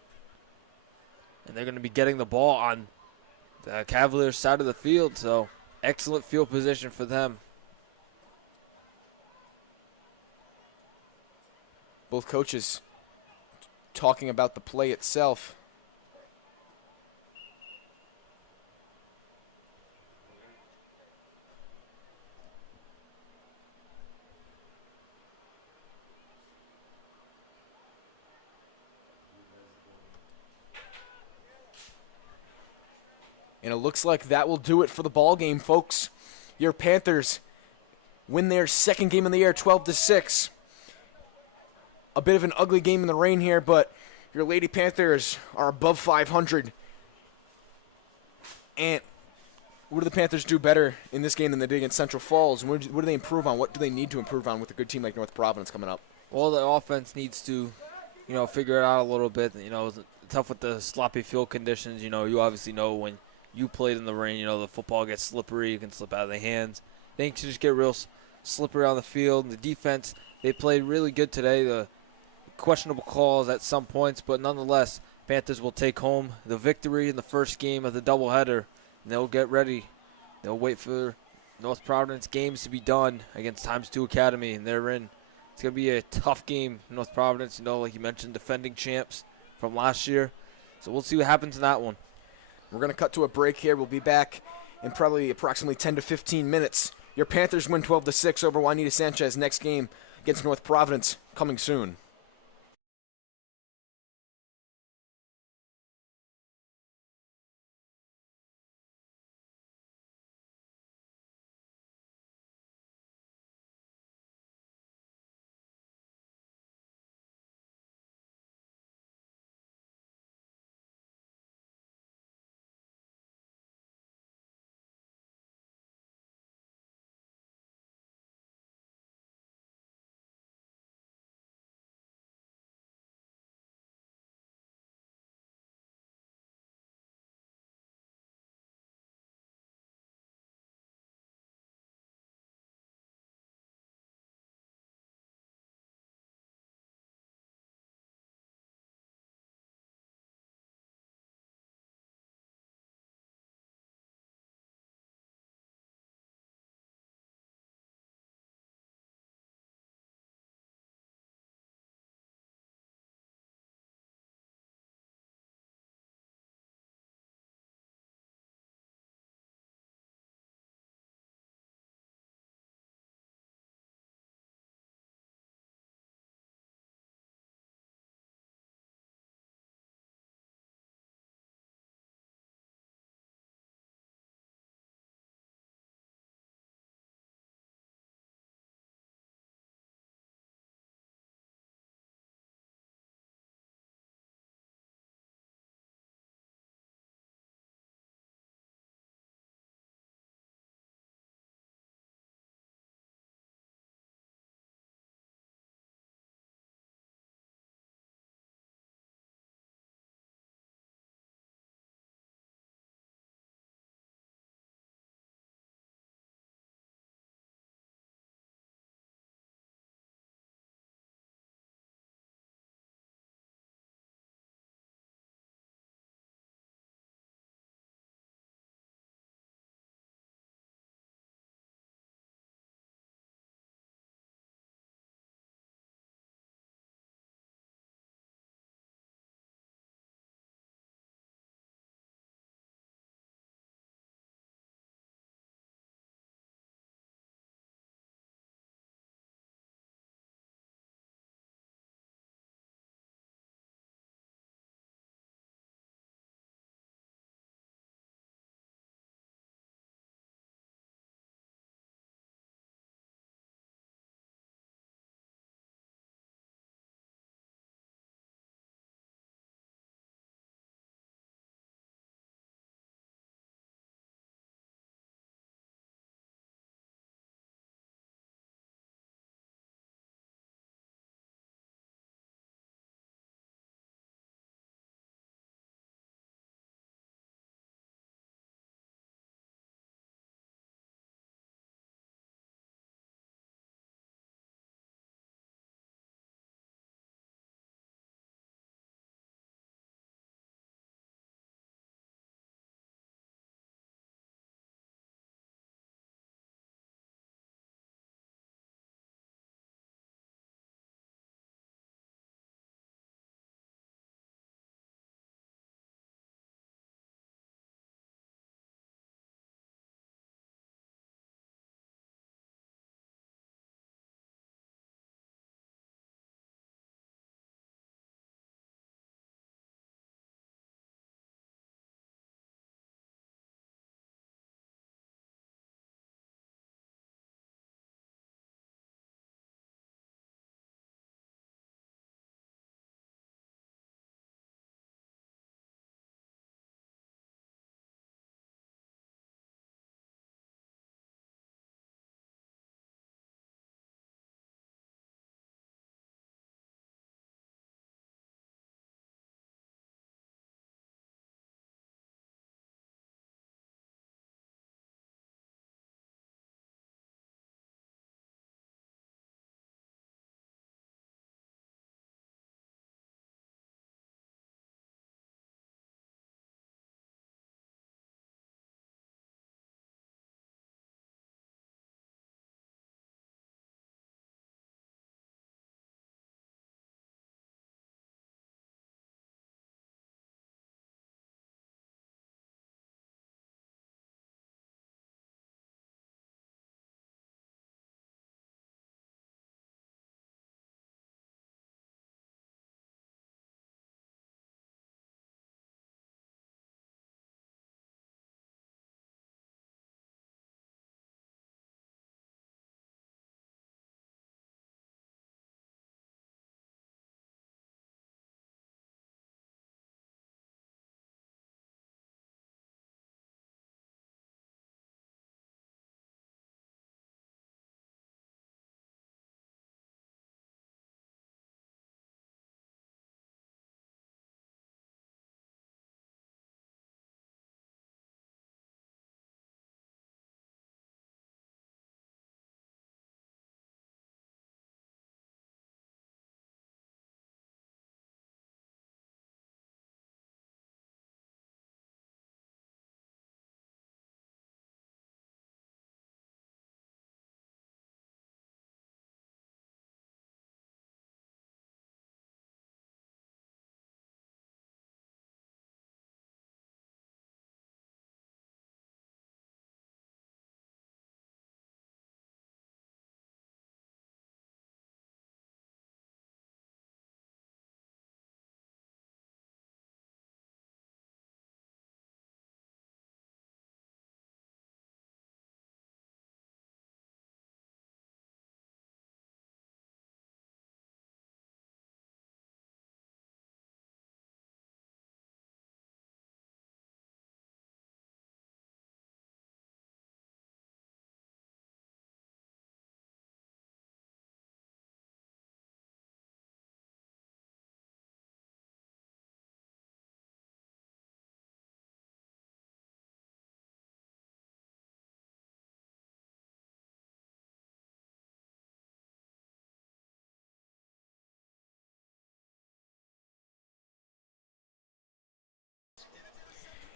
And they're going to be getting the ball on the Cavaliers side of the field, so excellent field position for them. Both coaches talking about the play itself. And it looks like that will do it for the ball game, folks. Your Panthers win their second game in the year, 12-6. A bit of an ugly game in the rain here, but your Lady Panthers are above 500. And what do the Panthers do better in this game than they did against Central Falls? What do they improve on? What do they need to improve on with a good team like North Providence coming up? Well, the offense needs to, figure it out a little bit. It's tough with the sloppy field conditions. You obviously know when you played in the rain, the football gets slippery. It can slip out of the hands. Things just get real slippery on the field. The defense, they played really good today. The questionable calls at some points, but nonetheless, Panthers will take home the victory in the first game of the doubleheader. And they'll get ready. They'll wait for North Providence games to be done against Times 2 Academy, and they're in. It's going to be a tough game. North Providence, like you mentioned, defending champs from last year. So we'll see what happens in that one. We're going to cut to a break here. We'll be back in probably approximately 10 to 15 minutes. Your Panthers win 12-6 over Juanita Sanchez. Next game against North Providence coming soon.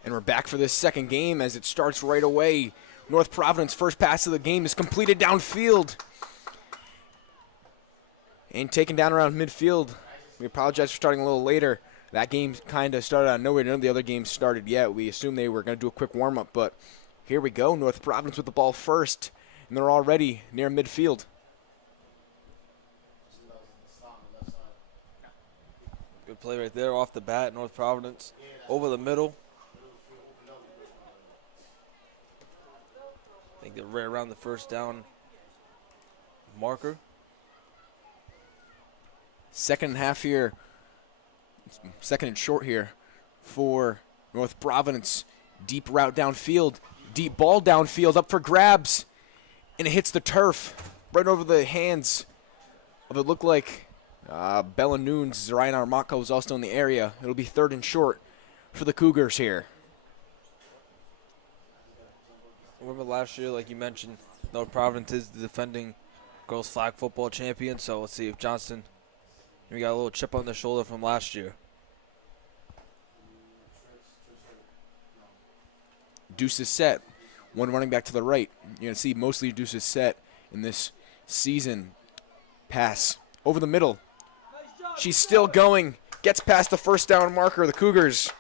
And we're back for this second game as it starts right away. North Providence first pass of the game is completed downfield. And taken down around midfield. We apologize for starting a little later. That game kind of started out of nowhere. None of the other games started yet. We assumed they were going to do a quick warm-up, but here we go. North Providence with the ball first, and they're already near midfield. Good play right there off the bat. North Providence over the middle. I think they're right around the first down marker. Second half here. Second and short here for North Providence. Deep route downfield. Deep ball downfield up for grabs. And it hits the turf right over the hands of it looked like Bella Nunes. Ryan Armako was also in the area. It'll be third and short for the Cougars here. Remember last year, like you mentioned, North Providence is the defending girls flag football champion. So let's see if Johnston, we got a little chip on their shoulder from last year. Deuce is set. One running back to the right. You're going to see mostly Deuce is set in this season. Pass over the middle. She's still going. Gets past the first down marker. The Cougars,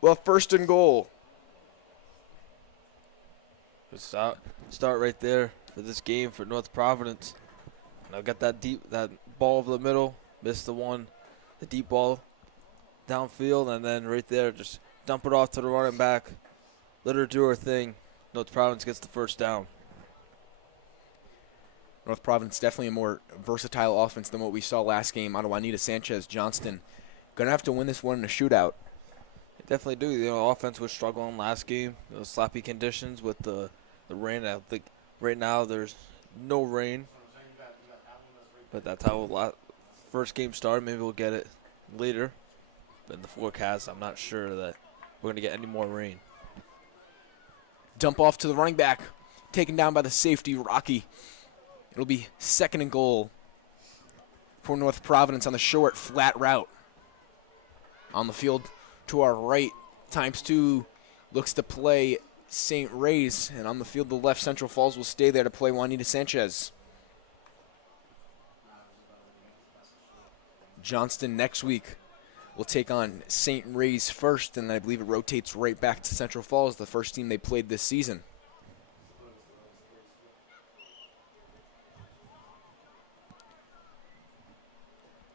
well, first and goal. Good start right there for this game for North Providence. Now got that ball over the middle. Missed the deep ball downfield, and then right there just dump it off to the running back. Let her do her thing. North Providence gets the first down. North Providence definitely a more versatile offense than what we saw last game out of Juanita Sanchez Johnston. Going to have to win this one in a shootout. They definitely do. You know, offense was struggling last game. Those sloppy conditions with the rain. I think right now there's no rain. But that's how first game started. Maybe we'll get it later. But in the forecast, I'm not sure that we're going to get any more rain. Dump off to the running back. Taken down by the safety, Rocky. It'll be second and goal for North Providence on the short, flat route. On the field to our right, ×2 looks to play St. Ray's. And on the field to the left, Central Falls will stay there to play Juanita Sanchez. Johnston next week will take on St. Ray's first, and I believe it rotates right back to Central Falls, the first team they played this season.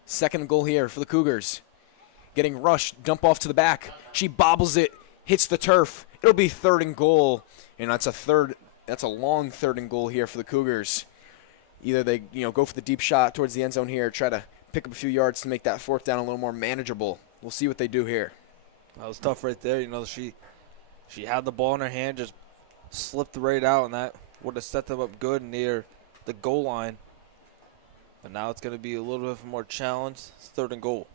Second goal here for the Cougars. Getting rushed, dump off to the back. She bobbles it, hits the turf. It'll be third and goal, and that's a long third and goal here for the Cougars. Either they go for the deep shot towards the end zone here, try to pick up a few yards to make that fourth down a little more manageable. We'll see what they do here. That was tough right there. You know, she had the ball in her hand, just slipped right out, and that would have set them up good near the goal line. But now it's going to be a little bit more challenge. It's third and goal.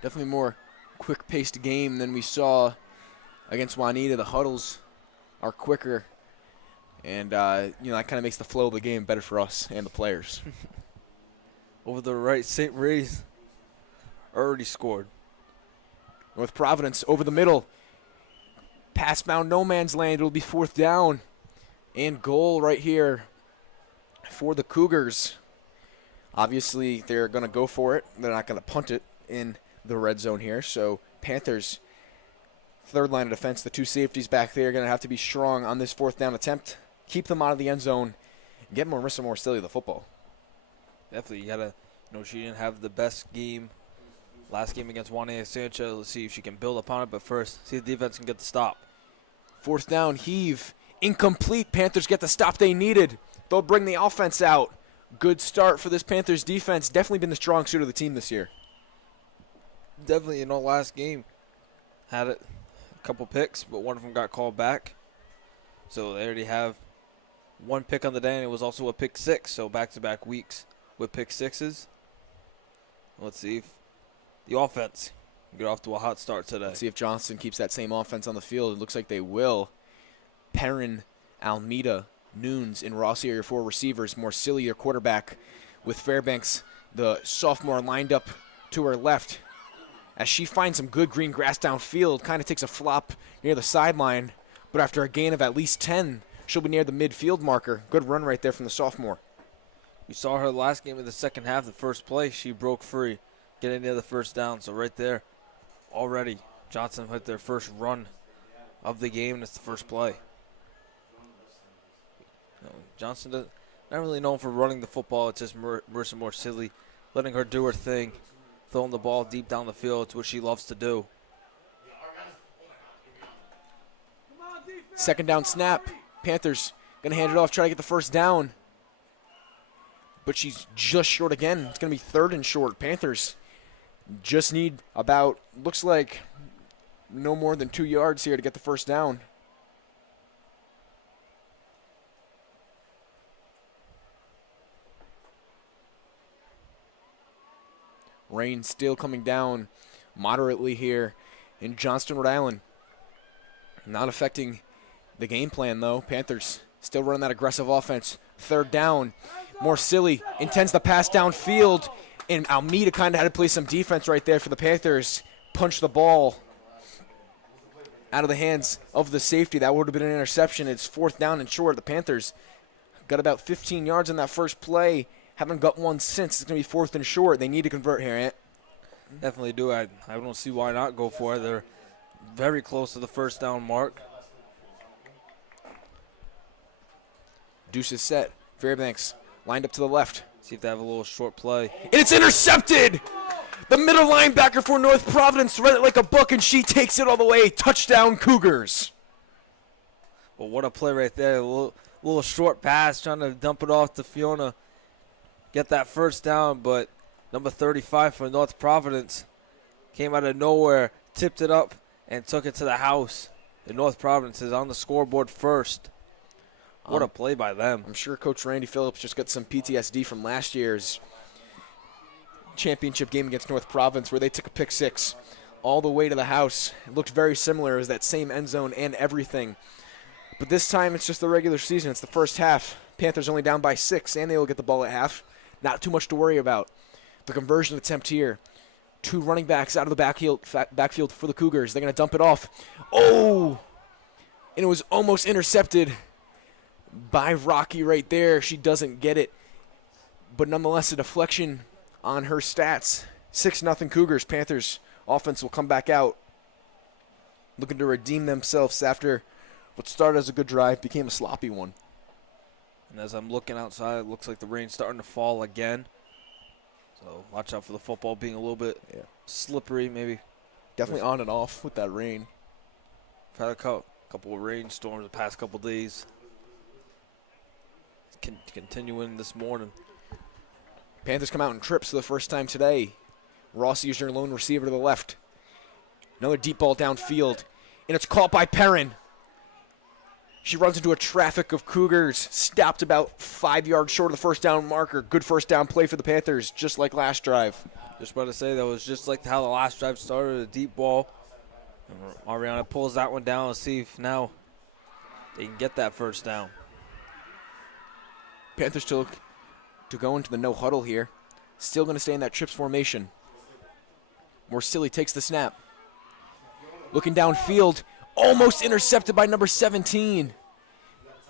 Definitely more quick-paced game than we saw against Juanita. The huddles are quicker. And, that kind of makes the flow of the game better for us and the players. Over the right, St. Ray's already scored. North Providence over the middle. Pass bound, no man's land. It'll be fourth down. And goal right here for the Cougars. Obviously, they're going to go for it. They're not going to punt it in the red zone here. So, Panthers, third line of defense, the two safeties back there are going to have to be strong on this fourth down attempt. Keep them out of the end zone. Get Marissa Morsilli the football. Definitely. You got to, she didn't have the best game last game against Juanita Sanchez. Let's see if she can build upon it. But first, see if the defense can get the stop. Fourth down, heave. Incomplete. Panthers get the stop they needed. They'll bring the offense out. Good start for this Panthers defense. Definitely been the strong suit of the team this year. Definitely, last game had a couple picks, but one of them got called back. So they already have one pick on the day, and it was also a pick six. So back-to-back weeks with pick sixes. Let's see if the offense can get off to a hot start today. Let's see if Johnston keeps that same offense on the field. It looks like they will. Perrin, Almeida, Nunes, and Rossi are your four receivers. Morsilli, your quarterback, with Fairbanks, the sophomore, lined up to her left as she finds some good green grass downfield, kind of takes a flop near the sideline, but after a gain of at least 10, she'll be near the midfield marker. Good run right there from the sophomore. We saw her last game in the second half, the first play. She broke free, getting near the first down. So right there, already, Johnston hit their first run of the game, and it's the first play. Johnston not really known for running the football. It's just Marissa Morsilli letting her do her thing, throwing the ball deep down the field. It's what she loves to do. Second down snap. Panthers going to hand it off, try to get the first down. But she's just short again. It's going to be third and short. Panthers just need about, looks like, no more than 2 yards here to get the first down. Rain still coming down moderately here in Johnston, Rhode Island. Not affecting the game plan, though. Panthers still running that aggressive offense. Third down. Morsilli intends the pass downfield, and Almeida kind of had to play some defense right there for the Panthers. Punch the ball out of the hands of the safety. That would have been an interception. It's fourth down and short. The Panthers got about 15 yards in that first play. Haven't got one since. It's going to be fourth and short. They need to convert here, Ant. Definitely do. I don't see why not go for it. They're very close to the first down mark. Deuce is set. Fairbanks lined up to the left. See if they have a little short play. And it's intercepted! The middle linebacker for North Providence read it like a book, and she takes it all the way. Touchdown, Cougars. Well, what a play right there. A little short pass, trying to dump it off to Fiona. Get that first down, but number 35 for North Providence came out of nowhere, tipped it up, and took it to the house. And North Providence is on the scoreboard first. What a play by them. I'm sure Coach Randy Phillips just got some PTSD from last year's championship game against North Providence where they took a pick six all the way to the house. It looked very similar. It was that same end zone and everything. But this time it's just the regular season. It's the first half. Panthers only down by 6, and they will get the ball at half. Not too much to worry about. The conversion attempt here. 2 running backs out of the backfield for the Cougars. They're going to dump it off. Oh! And it was almost intercepted by Rocky right there. She doesn't get it. But nonetheless, a deflection on her stats. 6-0 Cougars. Panthers offense will come back out, looking to redeem themselves after what started as a good drive became a sloppy one. And as I'm looking outside, it looks like the rain's starting to fall again. So watch out for the football being a little bit slippery, maybe. Definitely on and off with that rain. I've had a couple of rainstorms the past couple days. Continuing this morning. Panthers come out in trips for the first time today. Rossi is your lone receiver to the left. Another deep ball downfield. And it's caught by Perrin. She runs into a traffic of Cougars. Stopped about 5 yards short of the first down marker. Good first down play for the Panthers, just like last drive. Just about to say, that was just like how the last drive started, a deep ball. And Ariana pulls that one down and see if now they can get that first down. Panthers still to go into the no huddle here. Still going to stay in that trips formation. Morsilli takes the snap. Looking downfield. Almost intercepted by number 17.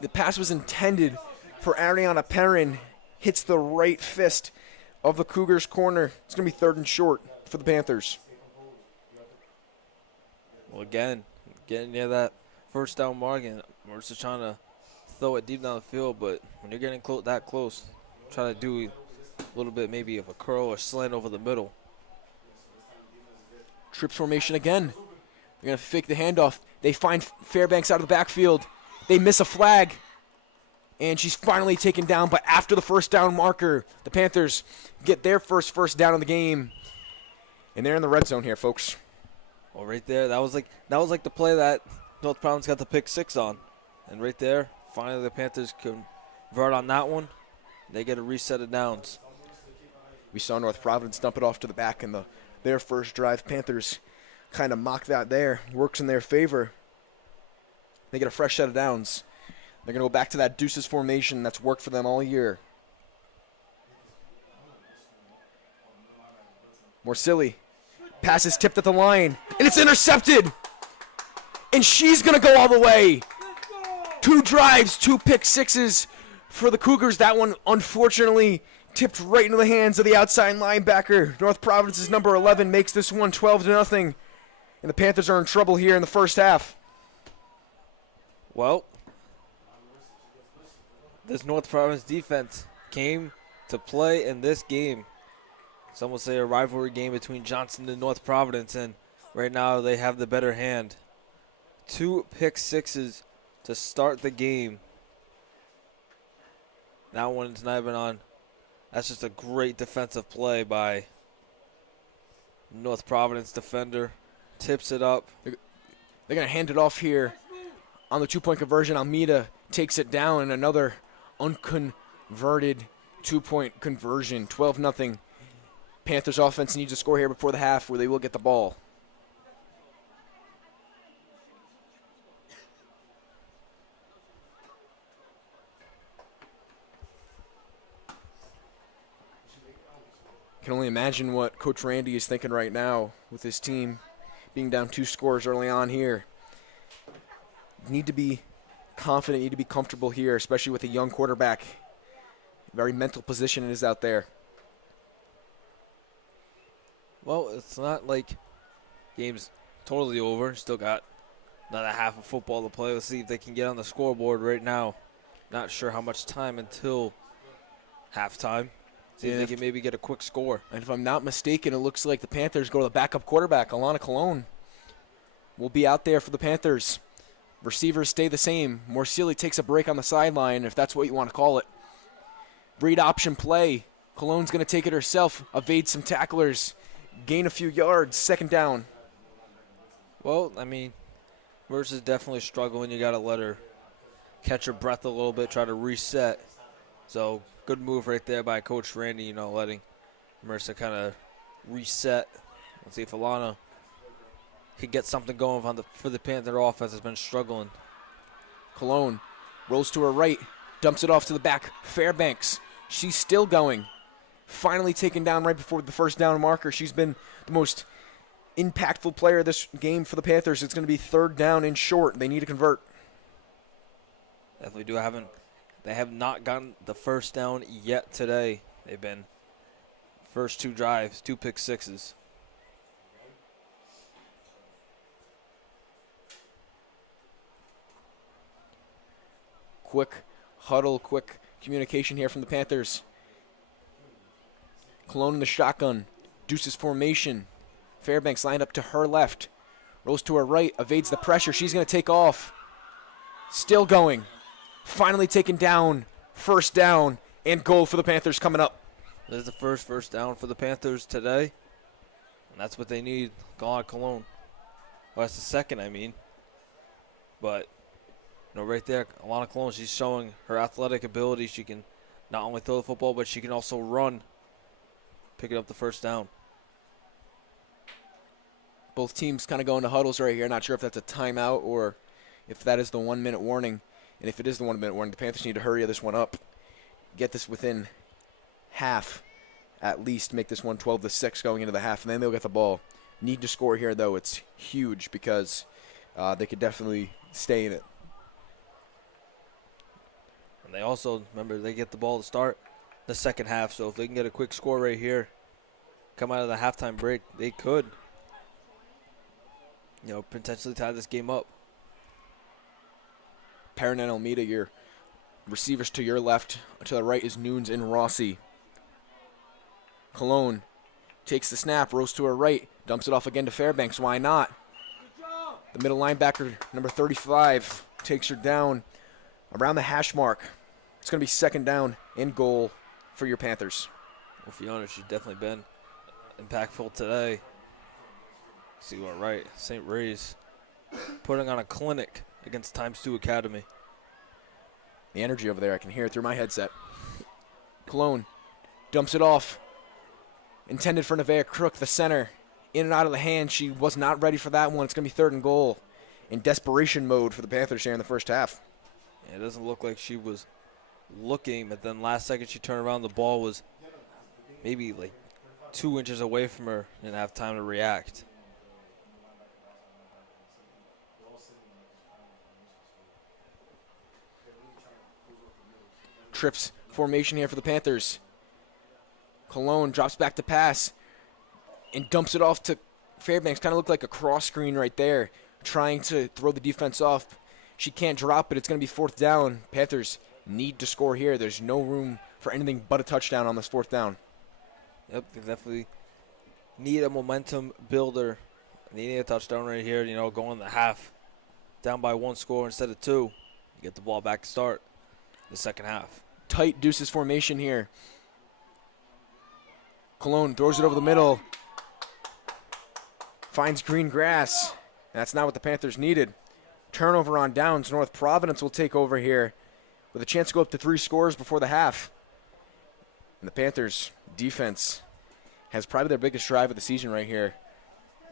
The pass was intended for Ariana Perrin. Hits the right fist of the Cougars corner. It's going to be third and short for the Panthers. Well, again, getting near that first down mark, and we're just trying to throw it deep down the field, but when you're getting that close, try to do a little bit maybe of a curl or slant over the middle. Trips formation again. They're going to fake the handoff. They find Fairbanks out of the backfield. They miss a flag. And she's finally taken down. But after the first down marker, the Panthers get their first down in the game. And they're in the red zone here, folks. Well, right there, that was like the play that North Providence got the pick 6 on. And right there, finally the Panthers convert on that one. They get a reset of downs. We saw North Providence dump it off to the back in their first drive. Panthers kind of mock that there. Works in their favor. They get a fresh set of downs. They're going to go back to that deuces formation that's worked for them all year. Morsilli. Pass is tipped at the line, and it's intercepted. And she's going to go all the way. 2 drives, 2 pick sixes for the Cougars. That one, unfortunately, tipped right into the hands of the outside linebacker. North Providence's number 11 makes this one 12-0. And the Panthers are in trouble here in the first half. Well, this North Providence defense came to play in this game. Some will say a rivalry game between Johnston and North Providence, and right now they have the better hand. 2 pick sixes to start the game. That one's not even on. That's just a great defensive play by North Providence defender. Tips it up. They're going to hand it off here on the 2-point conversion. Almeida takes it down, and another unconverted 2-point conversion. 12-0. Panthers offense needs to score here before the half, where they will get the ball. Can only imagine what Coach Randy is thinking right now with his team being down 2 scores early on here. Need to be confident, need to be comfortable here, especially with a young quarterback. Very mental position it is out there. Well, it's not like game's totally over. Still got another half of football to play. Let's see if they can get on the scoreboard right now. Not sure how much time until halftime. See if they can maybe get a quick score. And if I'm not mistaken, it looks like the Panthers go to the backup quarterback, Alana Colon. Will be out there for the Panthers. Receivers stay the same. Morsilli takes a break on the sideline, if that's what you want to call it. Read option play. Colon's going to take it herself, evade some tacklers, gain a few yards, 2nd down. Well, I mean, Merce is definitely struggling. You got to let her catch her breath a little bit, try to reset. So, good move right there by Coach Randy, letting Mercer kind of reset. Let's see if Alana can get something going for the Panther offense has been struggling. Cologne rolls to her right, dumps it off to the back. Fairbanks, she's still going. Finally taken down right before the 1st down marker. She's been the most impactful player of this game for the Panthers. It's going to be 3rd down and short. They need to convert. Definitely do. They have not gotten the 1st down yet today. They've been first 2 drives, 2 pick sixes. Quick huddle, quick communication here from the Panthers. Cologne in the shotgun. Deuces formation. Fairbanks lined up to her left. Rolls to her right, evades the pressure. She's going to take off. Still going. Finally taken down. 1st down and goal for the Panthers coming up. This is the first down for the Panthers today. And that's what they need. Cologne. Well, that's the 2nd, I mean. But, right there, Alana Cologne, she's showing her athletic ability. She can not only throw the football, but she can also run. Picking up the 1st down. Both teams kind of go into huddles right here. Not sure if that's a timeout or if that is the 1-minute warning. And if it is the 1-minute warning, the Panthers need to hurry this one up. Get this within half, at least. Make this one 12-6 going into the half, and then they'll get the ball. Need to score here, though. It's huge because they could definitely stay in it. And they also, remember, they get the ball to start the 2nd half. So if they can get a quick score right here, come out of the halftime break, they could, potentially tie this game up. Perrin and Almeida, your receivers to your left. To the right is Nunes and Rossi. Cologne takes the snap, rolls to her right, dumps it off again to Fairbanks. Why not? The middle linebacker, number 35, takes her down around the hash mark. It's going to be 2nd down and goal for your Panthers. Well, Fiona, she's definitely been impactful today. See what right, St. Ray's putting on a clinic against Times 2 Academy. The energy over there, I can hear it through my headset. Cologne dumps it off. Intended for Nevaeh Crook, the center. In and out of the hand. She was not ready for that one. It's going to be 3rd and goal. In desperation mode for the Panthers here in the 1st half. Yeah, it doesn't look like she was looking, but then last second she turned around. The ball was maybe like 2 inches away from her, didn't have time to react. Trips formation here for the Panthers. Cologne drops back to pass and dumps it off to Fairbanks. Kind of looked like a cross screen right there, trying to throw the defense off. She can't drop it. It's going to be 4th down. Panthers need to score here. There's no room for anything but a touchdown on this 4th down. Yep, they definitely need a momentum builder. They need a touchdown right here, going in the half. Down by 1 score instead of 2. You get the ball back to start the second half. Tight deuces formation here. Cologne throws it over the middle. Finds green grass. That's not what the Panthers needed. Turnover on downs. North Providence will take over here with a chance to go up to 3 scores before the half. And the Panthers defense has probably their biggest drive of the season right here,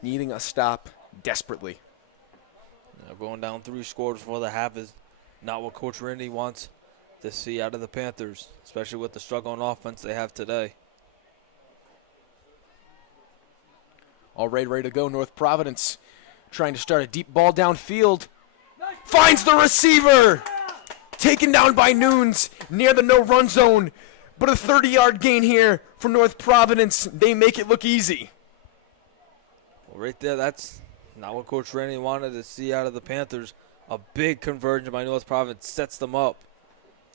needing a stop desperately. Going down 3 scores before the half is not what Coach Randy wants to see out of the Panthers, especially with the struggle on offense they have today. All right, ready to go. North Providence trying to start a deep ball downfield. Finds the receiver. Taken down by Nunes near the no-run zone. But a 30-yard gain here for North Providence. They make it look easy. Well, right there, that's not what Coach Randy wanted to see out of the Panthers. A big conversion by North Providence sets them up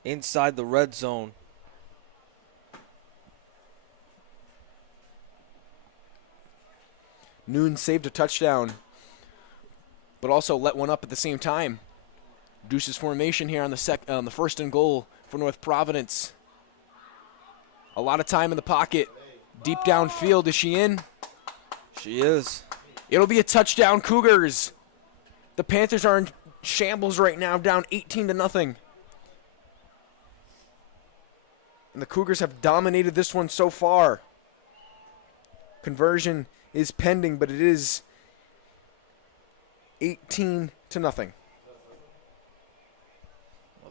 inside the red zone. Nunes saved a touchdown, but also let one up at the same time. Deuces formation here on the 1st and goal for North Providence. A lot of time in the pocket. Deep downfield. Is she in? She is. It'll be a touchdown, Cougars. The Panthers are in shambles right now, down 18-0. And the Cougars have dominated this one so far. Conversion is pending, but it is 18-0. Well,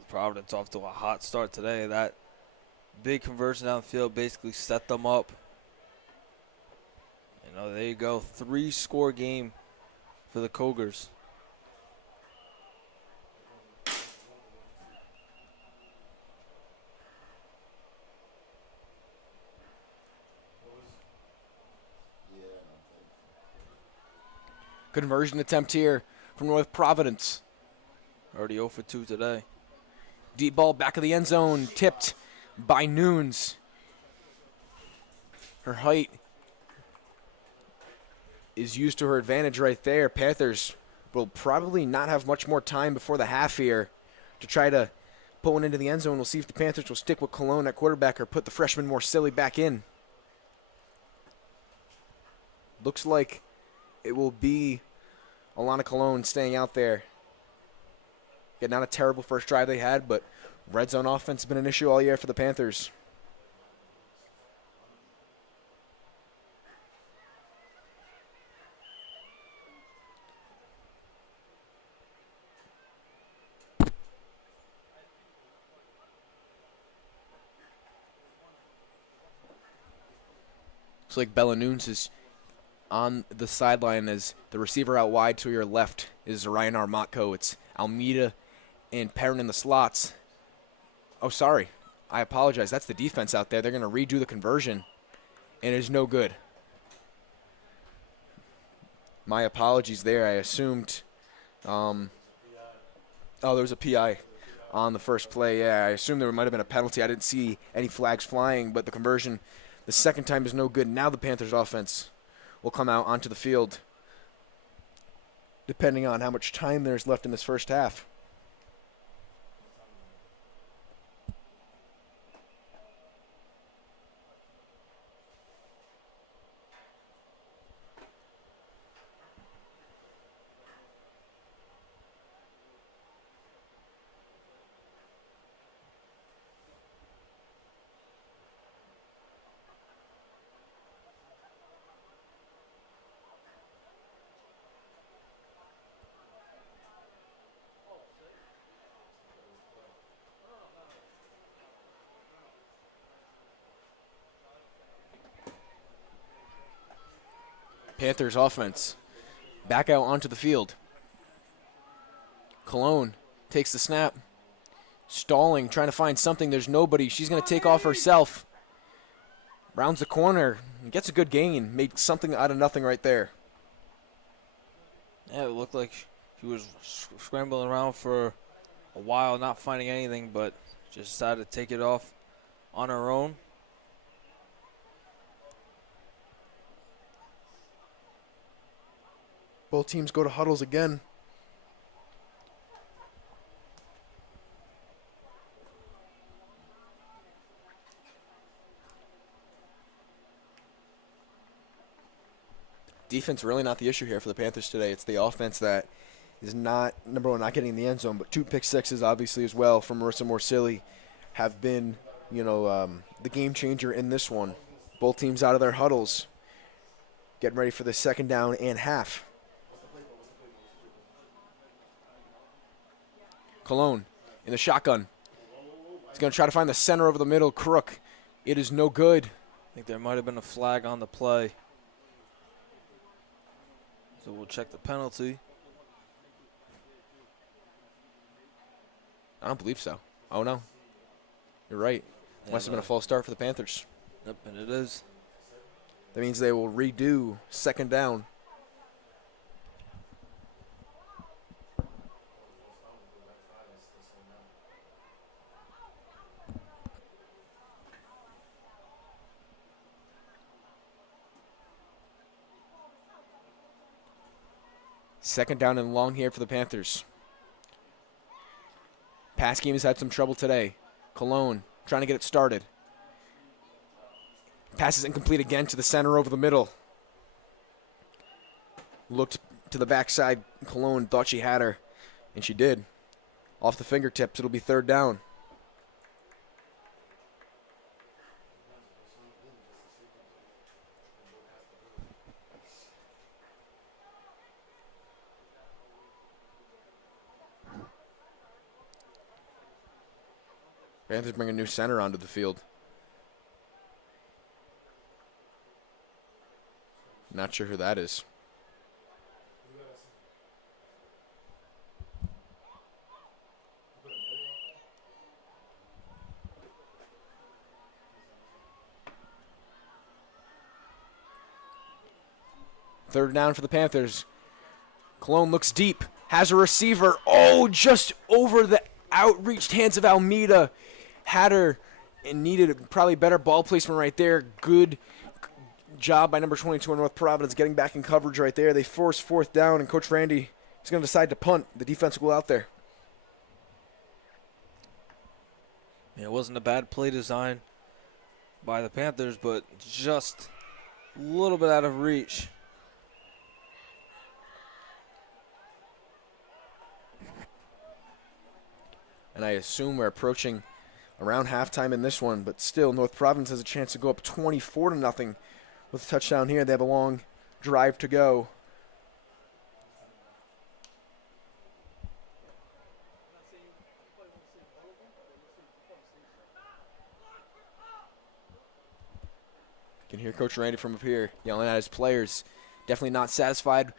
Providence off to a hot start today. That big conversion downfield basically set them up. There you go. 3-score game for the Cougars. Conversion attempt here from North Providence. Already 0 for 2 today. Deep ball back of the end zone, tipped by Nunes. Her height is used to her advantage right there. Panthers will probably not have much more time before the half here to try to put one into the end zone. We'll see if the Panthers will stick with Cologne at quarterback or put the freshman Morsilli back in. Looks like it will be Alana Cologne staying out there. Yeah, not a terrible first drive they had, but red zone offense has been an issue all year for the Panthers. Looks like Bella Nunes is on the sideline as the receiver out wide to your left is Ryan Armatko. It's Almeida and Perrin in the slots. Oh, sorry. I apologize. That's the defense out there. They're going to redo the conversion, and it is no good. My apologies there. I assumed there was a PI on the first play. Yeah, I assumed there might have been a penalty. I didn't see any flags flying, but the conversion the second time is no good. Now the Panthers offense will come out onto the field depending on how much time there's left in this first half. Panthers offense back out onto the field. Cologne takes the snap. Stalling, trying to find something. There's nobody. She's going to take off herself. Rounds the corner. Gets a good gain. Made something out of nothing right there. Yeah, it looked like she was scrambling around for a while, not finding anything, but just decided to take it off on her own. Both teams go to huddles again. Defense really not the issue here for the Panthers today. It's the offense that is not, number one, not getting in the end zone, but 2 pick sixes obviously as well from Marissa Morsilli have been, the game changer in this one. Both teams out of their huddles, getting ready for the second down and half. Cologne in the shotgun. He's going to try to find the center over the middle. Crook. It is no good. I think there might have been a flag on the play. So we'll check the penalty. I don't believe so. Oh, no. You're right. Must have been a false start for the Panthers. Yep, and it is. That means they will redo second down. Second down and long here for the Panthers. Pass game has had some trouble today. Cologne trying to get it started. Pass is incomplete again to the center over the middle. Looked to the backside. Cologne thought she had her, and she did. Off the fingertips, it'll be third down. Panthers bring a new center onto the field. Not sure who that is. Third down for the Panthers. Cologne looks deep, has a receiver. Oh, just over the outreached hands of Almeida. Had her and needed probably better ball placement right there. Good job by number 22 in North Providence getting back in coverage right there. They force fourth down, and Coach Randy is going to decide to punt. The defense will go out there. Yeah, it wasn't a bad play design by the Panthers, but just a little bit out of reach. And I assume we're approaching around halftime in this one, but still North Providence has a chance to go up 24-0 with a touchdown here. They have a long drive to go. You can hear Coach Randy from up here yelling at his players. Definitely not satisfied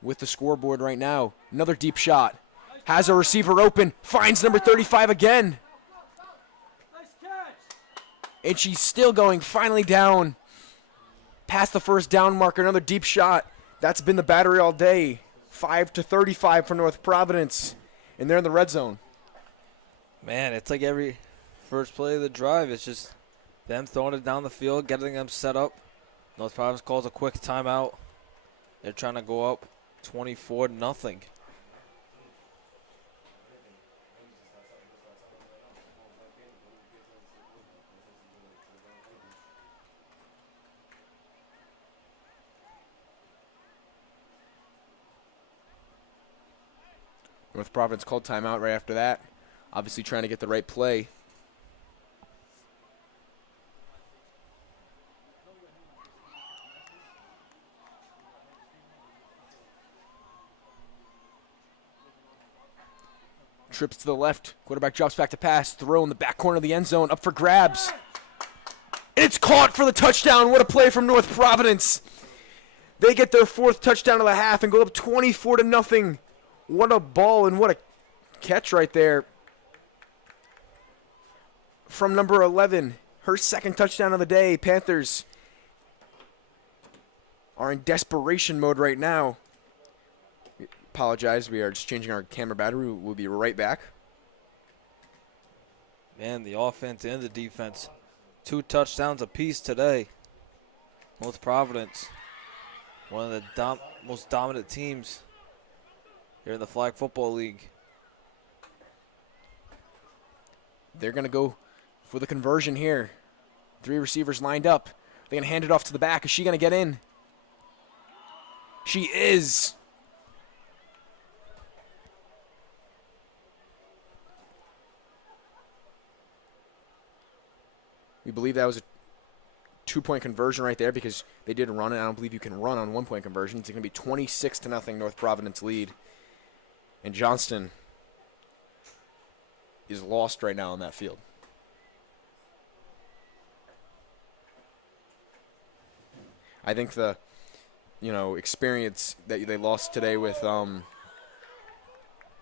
with the scoreboard right now. Another deep shot. Has a receiver open. Finds number 35 again. And she's still going, finally down. Past the first down marker, another deep shot. That's been the battery all day. 5-35 for North Providence. And they're in the red zone. Man, it's like every first play of the drive, it's just them throwing it down the field, getting them set up. North Providence calls a quick timeout. They're trying to go up 24-0. North Providence called timeout right after that. Obviously trying to get the right play. Trips to the left. Quarterback drops back to pass. Throw in the back corner of the end zone. Up for grabs. And it's caught for the touchdown. What a play from North Providence. They get their 4th touchdown of the half and go up 24-0. What a ball and what a catch right there from number 11. Her 2nd touchdown of the day. Panthers are in desperation mode right now. Apologize, we are just changing our camera battery. We'll be right back. Man, the offense and the defense. 2 touchdowns apiece today. North Providence, one of the most dominant teams here in the Flag Football League. They're going to go for the conversion here. 3 receivers lined up. They're going to hand it off to the back. Is she going to get in? She is. We believe that was a 2-point conversion right there because they did run it. I don't believe you can run on 1-point conversion. It's going to be 26-0 North Providence lead. And Johnston is lost right now on that field. I think the, experience that they lost today with Olivia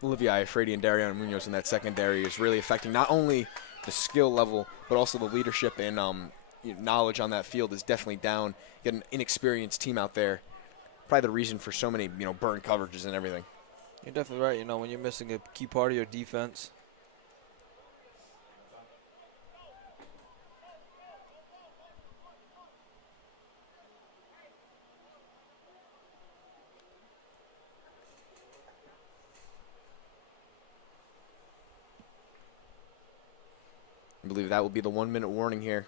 Ifredi and Dariana Munoz in that secondary is really affecting not only the skill level, but also the leadership and knowledge on that field is definitely down. You get an inexperienced team out there. Probably the reason for so many, burn coverages and everything. You're definitely right. When you're missing a key part of your defense. I believe that will be the 1-minute warning here.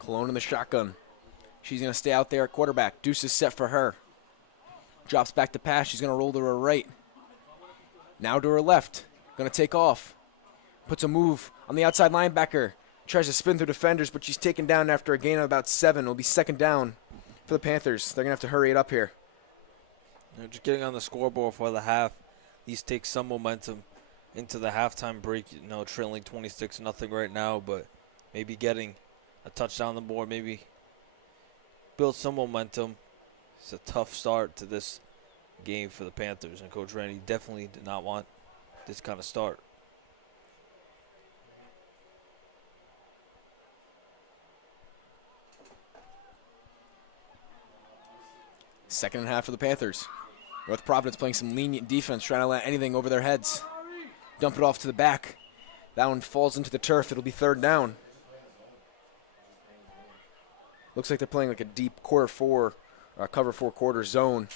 Cologne in the shotgun. She's going to stay out there at quarterback. Deuce is set for her. Drops back to pass. She's going to roll to her right. Now to her left. Going to take off. Puts a move on the outside linebacker. Tries to spin through defenders, but she's taken down after a gain of about 7. It'll be 2nd down for the Panthers. They're going to have to hurry it up here. They're just getting on the scoreboard for the half. These take some momentum into the halftime break. Trailing 26-0 right now, but maybe getting a touchdown on the board, maybe build some momentum. It's a tough start to this game for the Panthers, and Coach Randy definitely did not want this kind of start. Second half for the Panthers. North Providence playing some lenient defense, trying to let anything over their heads. Dump it off to the back. That one falls into the turf. It'll be 3rd down. Looks like they're playing like a deep cover 4 quarter zone.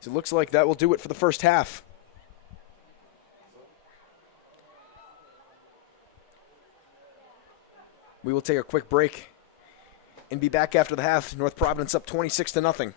So it looks like that will do it for the first half. We will take a quick break and be back after the half. North Providence up 26-0.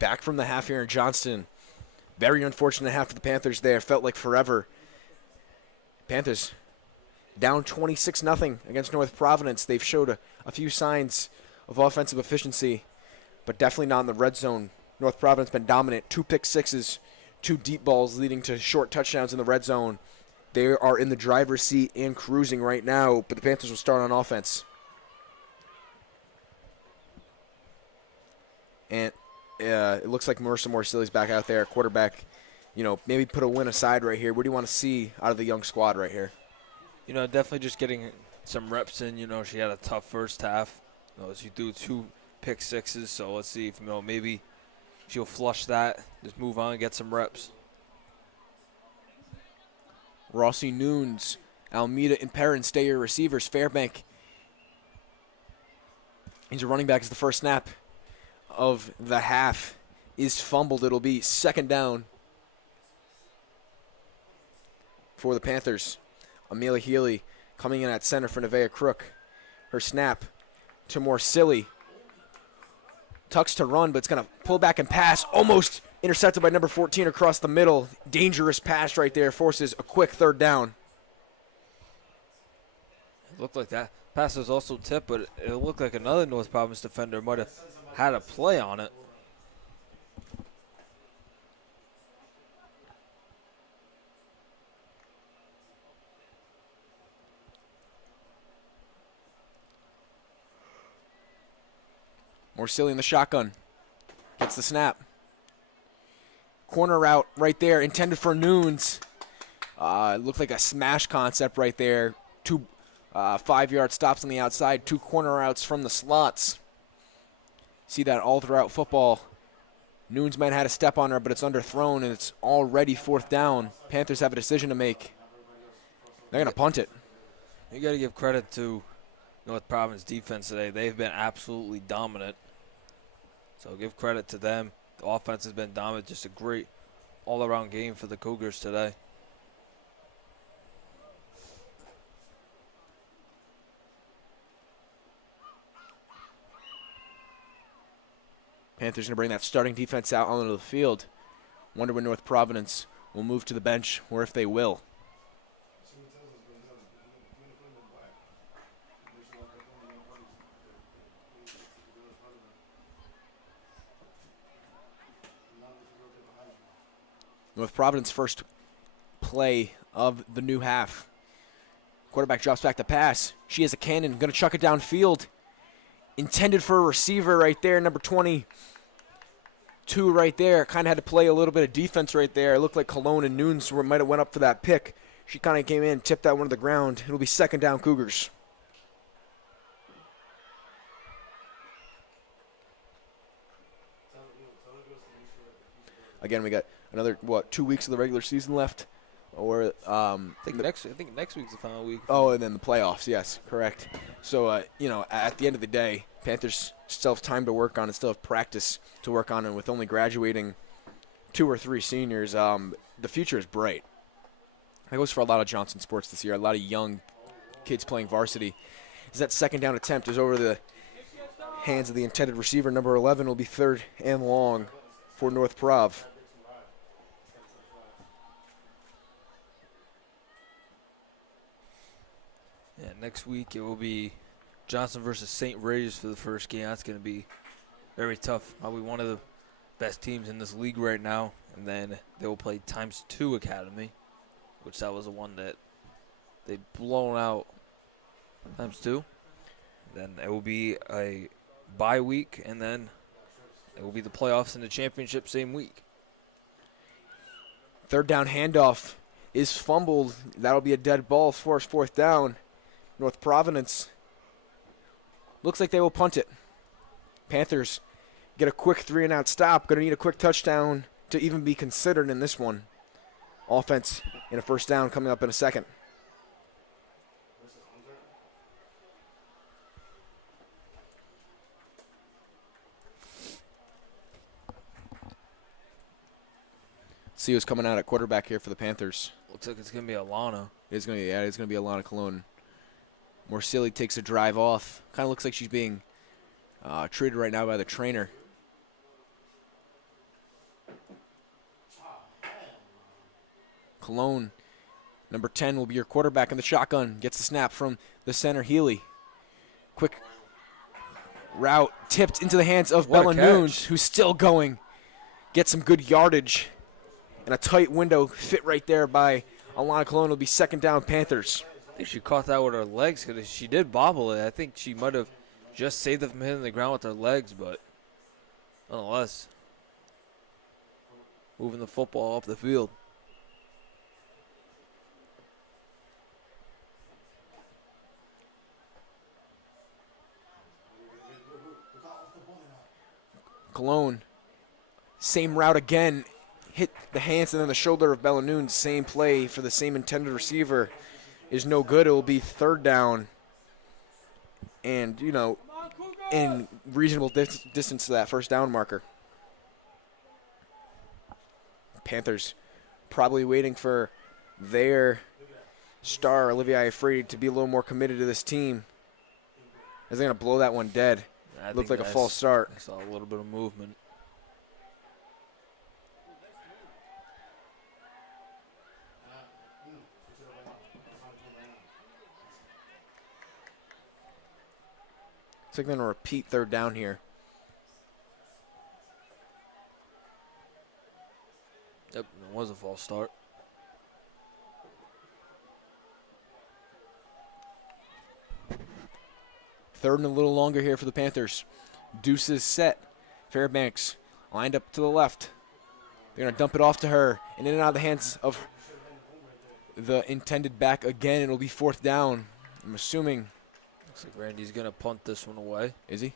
Back from the half here in Johnston. Very unfortunate half for the Panthers there. Felt like forever. Panthers down 26-0 against North Providence. They've showed a few signs of offensive efficiency, but definitely not in the red zone. North Providence been dominant. 2 pick sixes, 2 deep balls leading to short touchdowns in the red zone. They are in the driver's seat and cruising right now, but the Panthers will start on offense. And it looks like Marissa Morsilli's back out there, quarterback. Maybe put a win aside right here. What do you want to see out of the young squad right here? Definitely just getting some reps in. She had a tough first half. She threw 2 pick sixes, so let's see if, maybe she'll flush that, just move on and get some reps. Rossi Nunes, Almeida, and Perrin stay your receivers. Fairbank, he's a running back as the first snap of the half is fumbled. It'll be second down for the Panthers. Amelia Healy coming in at center for Nevaeh Crook. Her snap to Morsilli. Tucks to run, but it's going to pull back and pass. Almost intercepted by number 14 across the middle. Dangerous pass right there. Forces a quick third down. It looked like that pass was also tipped, but it looked like another North Providence defender might have had a play on it. Morsilli in the shotgun. Gets the snap. Corner route right there, intended for Nunes. It looked like a smash concept right there. 2 5-yard stops on the outside, 2 corner routes from the slots. See that all throughout football. Nunes might have had a step on her, but it's underthrown, and it's already fourth down. Panthers have a decision to make. They're going to punt it. You got to give credit to North Providence defense today. They've been absolutely dominant. So give credit to them. The offense has been dominant. Just a great all-around game for the Cougars today. Panthers going to bring that starting defense out onto the field. Wonder when North Providence will move to the bench, or if they will. North Providence first play of the new half. Quarterback drops back to pass. She has a cannon, going to chuck it downfield. Intended for a receiver right there, number 22 right there. Kind of had to play a little bit of defense right there. It looked like Cologne and Nunes might have went up for that pick. She kind of came in, tipped that one to the ground. It'll be second down Cougars. Again, we got another 2 weeks of the regular season left, or I think next week's the final week. Oh, and then the playoffs. Yes, correct. So at the end of the day, Panthers still have time to work on and still have practice to work on, and with only graduating 2 or 3 seniors, the future is bright. That goes for a lot of Johnston sports this year. A lot of young kids playing varsity. As that second down attempt is over the hands of the intended receiver, number 11 will be third and long for North Prov. Yeah, next week it will be Johnston versus St. Ray's for the first game. That's going to be very tough. Probably one of the best teams in this league right now. And then they will play ×2 Academy, which that was the one that they'd blown out ×2. Then it will be a bye week, and then it will be the playoffs and the championship same week. Third down handoff is fumbled. That'll be a dead ball for us, fourth down. North Providence looks like they will punt it. Panthers get a quick 3-and-out stop. Going to need a quick touchdown to even be considered in this one. Offense and a first down coming up in a second. See who's coming out at quarterback here for the Panthers. Looks like it's going to be Alana. It's going to be Alana Cologne. Morsilli takes a drive off. Kind of looks like she's being treated right now by the trainer. Cologne, number 10, will be your quarterback in the shotgun. Gets the snap from the center, Healy. Quick route tipped into the hands of What a Bellanoons, catch. who's still going. Gets some good yardage. And a tight window fit right there by Alana Cologne. Will be second down, Panthers. I think she caught that with her legs because she did bobble it. I think she might have just saved it from hitting the ground with her legs, but nonetheless, moving the football up the field. Cologne, same route again. Hit the hands and then the shoulder of Bellanoon. Same play for the same intended receiver is no good. It will be third down. And, you know, in reasonable distance to that first down marker. Panthers probably waiting for their star, Olivia Ifredi, to be a little more committed to this team. As they're going to blow that one dead. Looked like a false start. I saw a little bit of movement. It's like they're going to repeat third down here. Yep, it was a false start. Third and a little longer here for the Panthers. Deuces set. Fairbanks lined up to the left. They're going to dump it off to her. And in and out of the hands of the intended back again. It'll be fourth down. I'm assuming. Looks like Randy's going to punt this one away. Is he?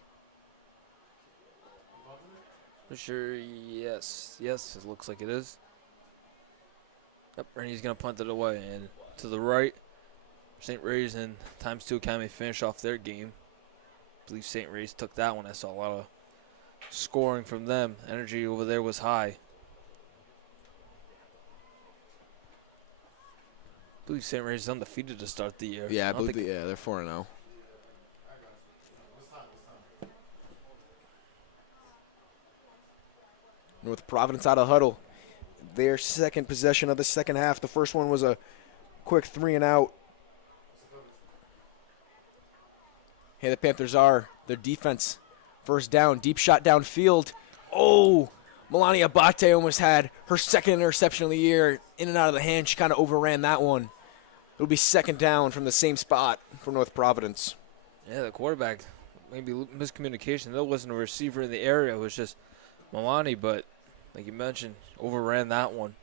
For sure, yes. Yes, it looks like it is. Yep, Randy's going to punt it away. And to the right, St. Ray's and ×2 Academy finish off their game. I believe St. Ray's took that one. I saw a lot of scoring from them. Energy over there was high. I believe St. Ray's is undefeated to start the year. Yeah, I believe they're 4-0. North Providence out of huddle. Their second possession of the second half. The first one was a quick 3 and out. Hey, the Panthers are their defense. First down, deep shot downfield. Oh, Melania Abate almost had her second interception of the year. In and out of the hand, she kind of overran that one. It'll be second down from the same spot for North Providence. Yeah, the quarterback, maybe miscommunication. There wasn't a receiver in the area. It was just Milani, but like you mentioned, overran that one.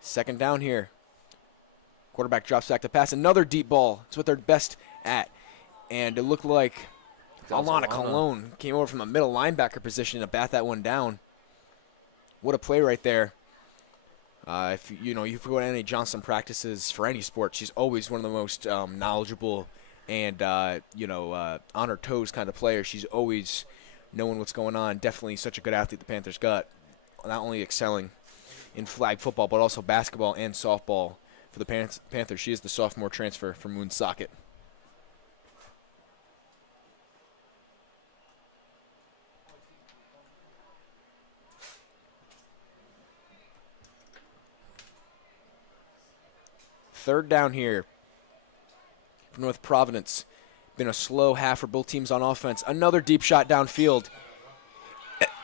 Second down here. Quarterback drops back to pass. Another deep ball. It's what they're best at. And it looked like Alana Cologne came over from a middle linebacker position to bat that one down. What a play right there. If you go to any Johnston practices for any sport, she's always one of the most knowledgeable and on her toes kind of player. She's always knowing what's going on. Definitely such a good athlete the Panthers got. Not only excelling in flag football, but also basketball and softball for the Panthers. She is the sophomore transfer from Woonsocket. Third down here for North Providence. Been a slow half for both teams on offense. Another deep shot downfield.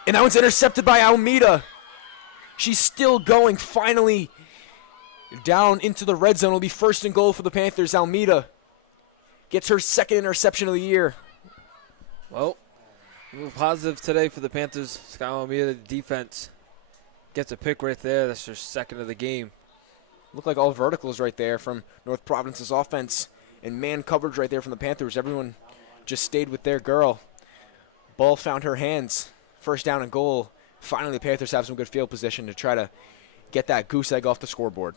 And that one's intercepted by Almeida. She's still going. Finally down into the red zone. It'll be first and goal for the Panthers. Almeida gets her second interception of the year. Well, positive today for the Panthers. Sky Almeida, the defense, gets a pick right there. That's her second of the game. Look like all verticals right there from North Providence's offense. And man coverage right there from the Panthers. Everyone just stayed with their girl. Ball found her hands. First down and goal. Finally, the Panthers have some good field position to try to get that goose egg off the scoreboard.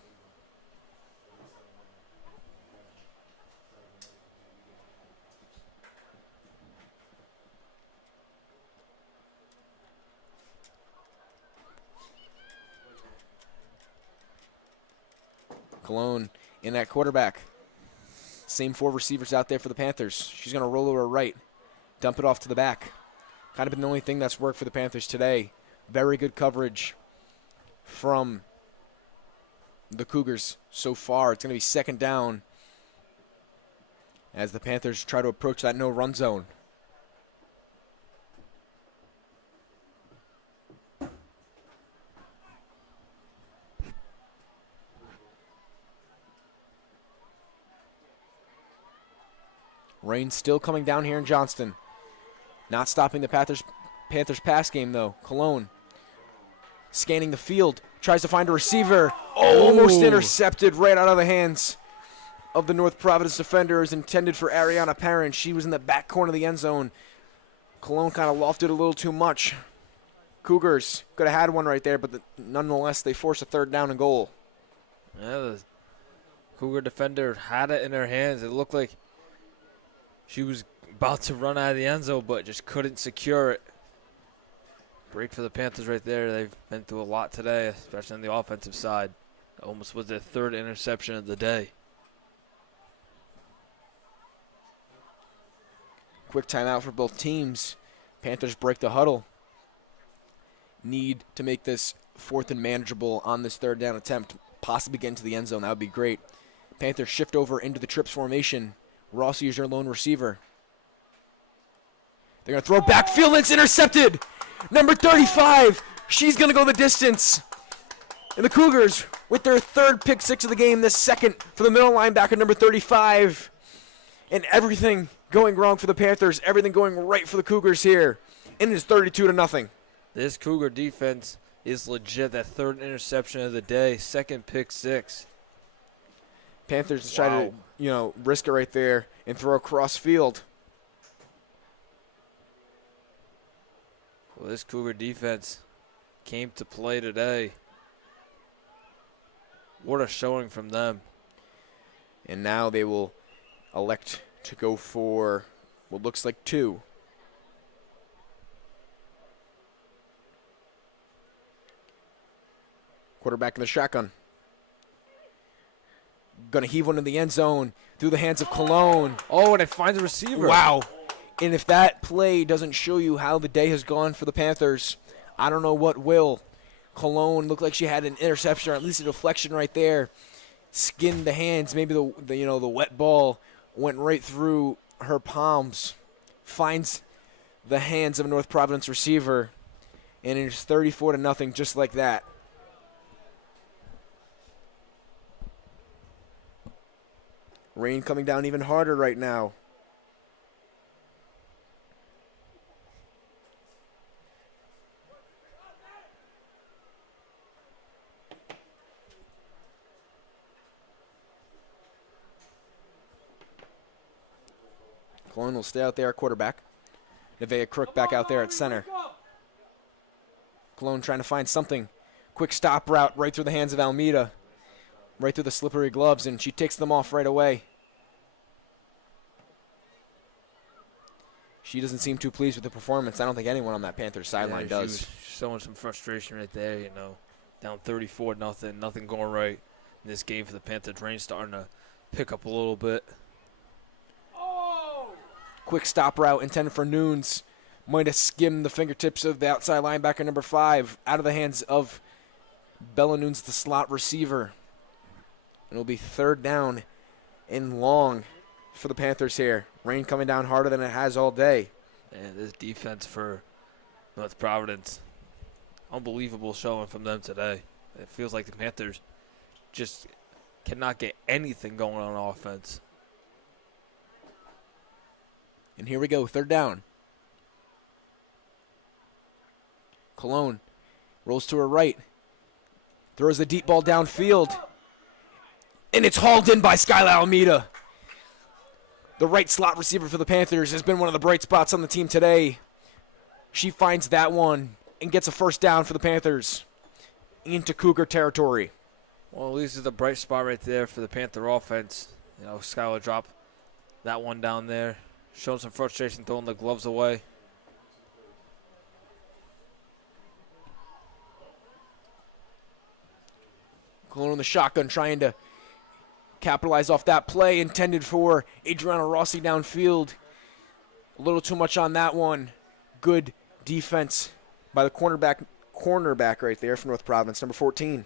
Cologne in that quarterback. Same 4 receivers out there for the Panthers. She's going to roll to her right, dump it off to the back. Kind of been the only thing that's worked for the Panthers today. Very good coverage from the Cougars so far. It's going to be second down as the Panthers try to approach that no-run zone. Rain still coming down here in Johnston. Not stopping the Panthers pass game, though. Cologne scanning the field. Tries to find a receiver. Almost intercepted right out of the hands of the North Providence defender. Is intended for Ariana Parent. She was in the back corner of the end zone. Cologne kind of lofted a little too much. Cougars could have had one right there, but nonetheless, they forced a third down and goal. Yeah, the Cougar defender had it in her hands. It looked like she was about to run out of the end zone, but just couldn't secure it. Break for the Panthers right there. They've been through a lot today, especially on the offensive side. Almost was their 3rd interception of the day. Quick timeout for both teams. Panthers break the huddle. Need to make this 4th and manageable on this 3rd down attempt. Possibly get into the end zone. That would be great. Panthers shift over into the trips formation. Rossi is your lone receiver. They're going to throw backfield, and it's intercepted. Number 35, she's going to go the distance. And the Cougars, with their 3rd pick 6 of the game, this 2nd for the middle linebacker, number 35. And everything going wrong for the Panthers, everything going right for the Cougars here. And it's 32-0. This Cougar defense is legit. That 3rd interception of the day, 2nd pick 6. Panthers try to, risk it right there and throw across field. Well, this Cougar defense came to play today. What a showing from them. And now they will elect to go for what looks like 2. Quarterback in the shotgun. Going to heave one in the end zone through the hands of Cologne. Oh, and it finds a receiver. Wow. And if that play doesn't show you how the day has gone for the Panthers, I don't know what will. Cologne looked like she had an interception or at least a deflection right there. Skinned the hands. Maybe the wet ball went right through her palms. Finds the hands of a North Providence receiver. And it's 34-0 just like that. Rain coming down even harder right now. Cologne will stay out there at quarterback. Nevaeh Crook back out there at center. Cologne trying to find something. Quick stop route right through the hands of Almeida. Right through the slippery gloves, and she takes them off right away. She doesn't seem too pleased with the performance. I don't think anyone on that Panthers sideline does. She was showing some frustration right there, Down 34-0, nothing going right in this game for the Panthers. Rain starting to pick up a little bit. Quick stop route intended for Nunes. Might have skimmed the fingertips of the outside linebacker, number 5, out of the hands of Bella Nunes, the slot receiver. It'll be 3rd down and long for the Panthers here. Rain coming down harder than it has all day. Man, this defense for North Providence, unbelievable showing from them today. It feels like the Panthers just cannot get anything going on offense. And here we go, 3rd down. Cologne rolls to her right. Throws the deep ball downfield. And it's hauled in by Skylar Almeida. The right slot receiver for the Panthers has been one of the bright spots on the team today. She finds that one and gets a 1st down for the Panthers into Cougar territory. Well, at least it's a bright spot right there for the Panther offense. Skylar dropped that one down there. Showing some frustration, throwing the gloves away. Cologne in the shotgun trying to capitalize off that play intended for Adriana Rossi downfield. A little too much on that one. Good defense by the cornerback right there for North Providence, number 14.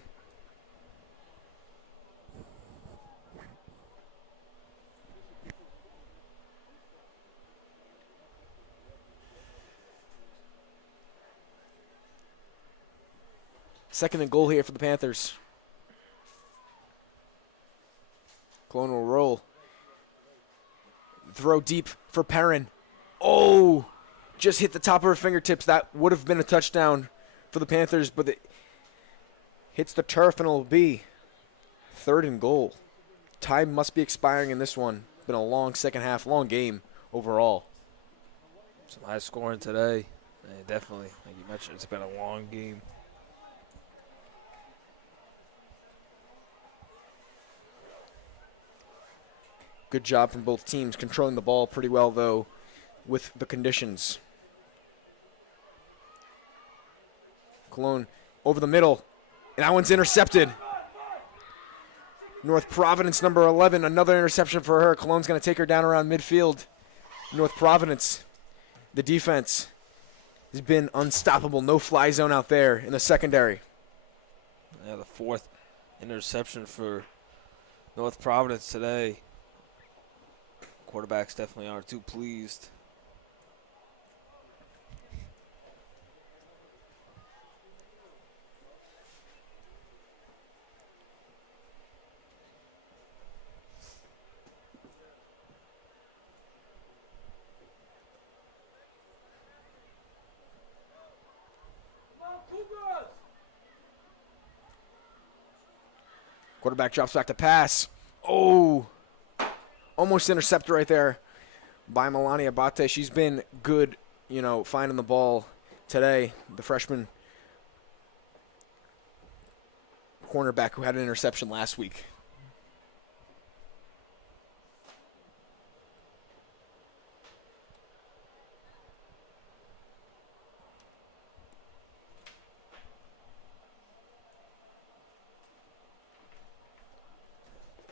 Second and goal here for the Panthers. Cologne will roll. Throw deep for Perrin. Oh, just hit the top of her fingertips. That would have been a touchdown for the Panthers, but it hits the turf and it'll be third and goal. Time must be expiring in this one. Been a long second half, long game overall. Some high scoring today. Definitely, like you mentioned, it's been a long game. Good job from both teams, controlling the ball pretty well, though, with the conditions. Cologne over the middle, and that one's intercepted. North Providence, number 11, another interception for her. Cologne's going to take her down around midfield. North Providence, the defense has been unstoppable. No fly zone out there in the secondary. Yeah, the fourth interception for North Providence today. Quarterbacks definitely aren't too pleased. Quarterback drops back to pass. Oh, almost intercepted right there by Melania Abate. She's been good, finding the ball today. The freshman cornerback who had an interception last week.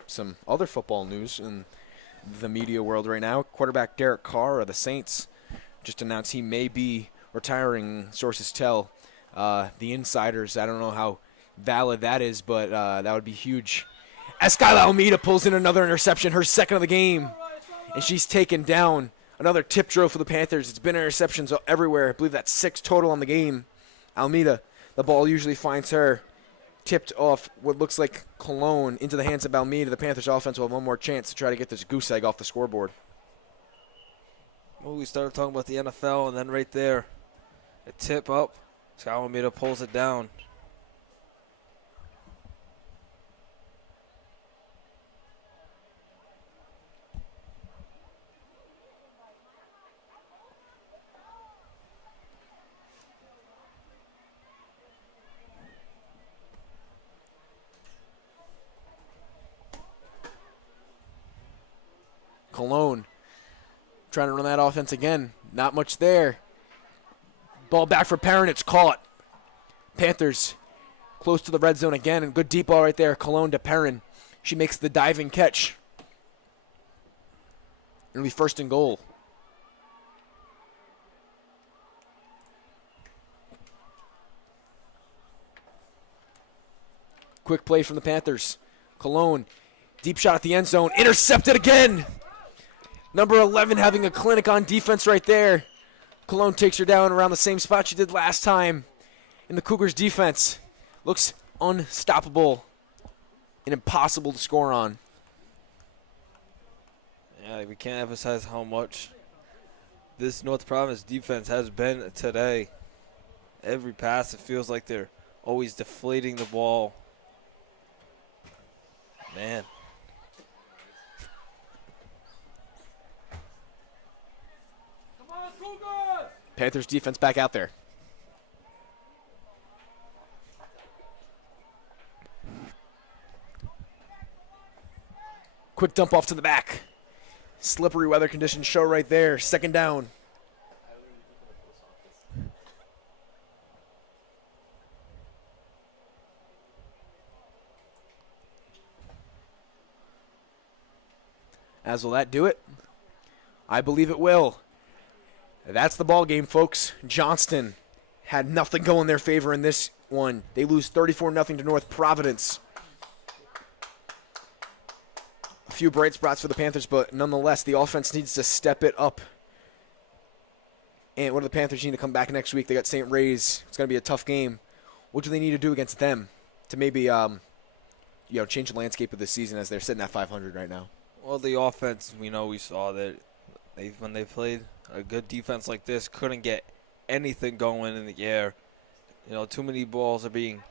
Some other football news in the media world right now. Quarterback Derek Carr of the Saints just announced he may be retiring. Sources tell the insiders. I don't know how valid that is, but that would be huge. Escala Almeida pulls in another interception, her second of the game, and she's taken down. Another tip drill for the Panthers. It's been interceptions everywhere. I believe that's 6 total on the game. Almeida, the ball usually finds her. Tipped off what looks like Cologne into the hands of Almeida. The Panthers offense will have one more chance to try to get this goose egg off the scoreboard. Well, we started talking about the NFL, and then right there, a tip up. Scott Almeida pulls it down. Cologne trying to run that offense again. Not much there. Ball back for Perrin. It's caught. Panthers close to the red zone again. And good deep ball right there. Cologne to Perrin. She makes the diving catch. It'll be first and goal. Quick play from the Panthers. Cologne, deep shot at the end zone. Intercepted again. Number 11 having a clinic on defense right there. Cologne takes her down around the same spot she did last time. And the Cougars defense looks unstoppable and impossible to score on. Yeah, we can't emphasize how much this North Providence defense has been today. Every pass, it feels like they're always deflating the ball. Man. Panthers defense back out there. Quick dump off to the back. Slippery weather conditions show right there. Second down. As will that do it? I believe it will. That's the ball game, folks. Johnston had nothing go in their favor in this one. They lose 34-0 to North Providence. A few bright spots for the Panthers, but nonetheless, the offense needs to step it up. And what do the Panthers need to come back next week? They got St. Ray's. It's going to be a tough game. What do they need to do against them to maybe change the landscape of the season as they're sitting at 500 right now? Well, the offense, we saw that when they played a good defense like this, couldn't get anything going in the air. Too many balls are being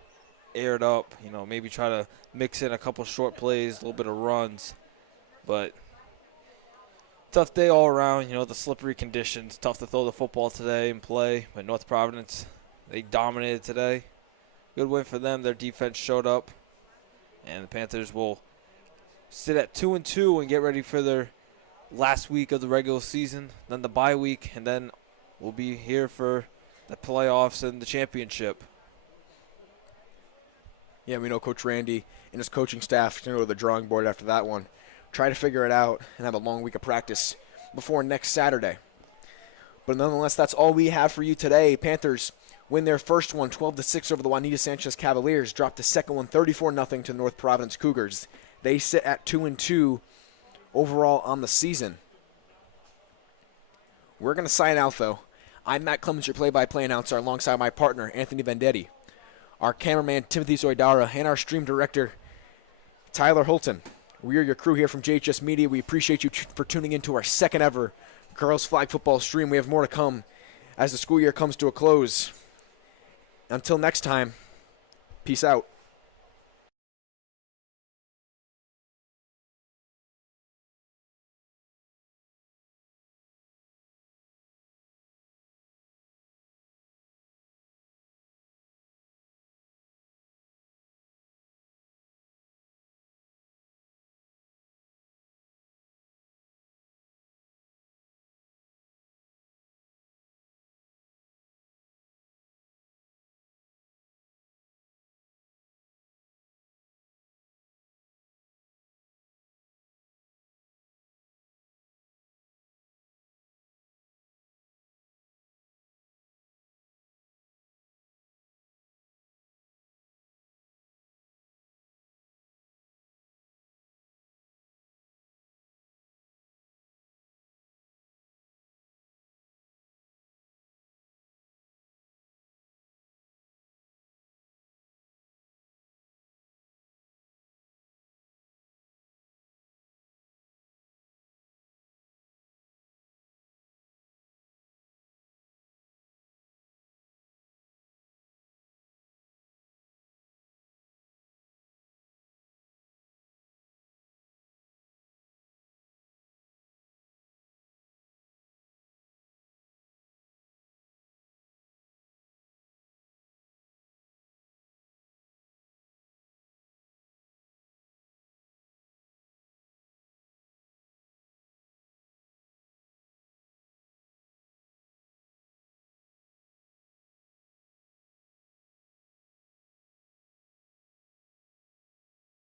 aired up. Maybe try to mix in a couple short plays, a little bit of runs. But tough day all around. The slippery conditions. Tough to throw the football today and play. But North Providence, they dominated today. Good win for them. Their defense showed up. And the Panthers will sit at 2-2 and get ready for their last week of the regular season, then the bye week, and then we'll be here for the playoffs and the championship. Yeah, we know Coach Randy and his coaching staff can go to the drawing board after that one. Try to figure it out and have a long week of practice before next Saturday. But nonetheless, that's all we have for you today. Panthers win their first one 12-6 over the Juanita Sanchez Cavaliers, dropped the second one 34-0 to North Providence Cougars. They sit at 2-2 overall on the season. We're going to sign out, though. I'm Matt Clemens, your play-by-play announcer, alongside my partner, Anthony Vendetti, our cameraman, Timothy Zoidara, and our stream director, Tyler Holton. We are your crew here from JHS Media. We appreciate you for tuning in to our second ever girls flag football stream. We have more to come as the school year comes to a close. Until next time, peace out.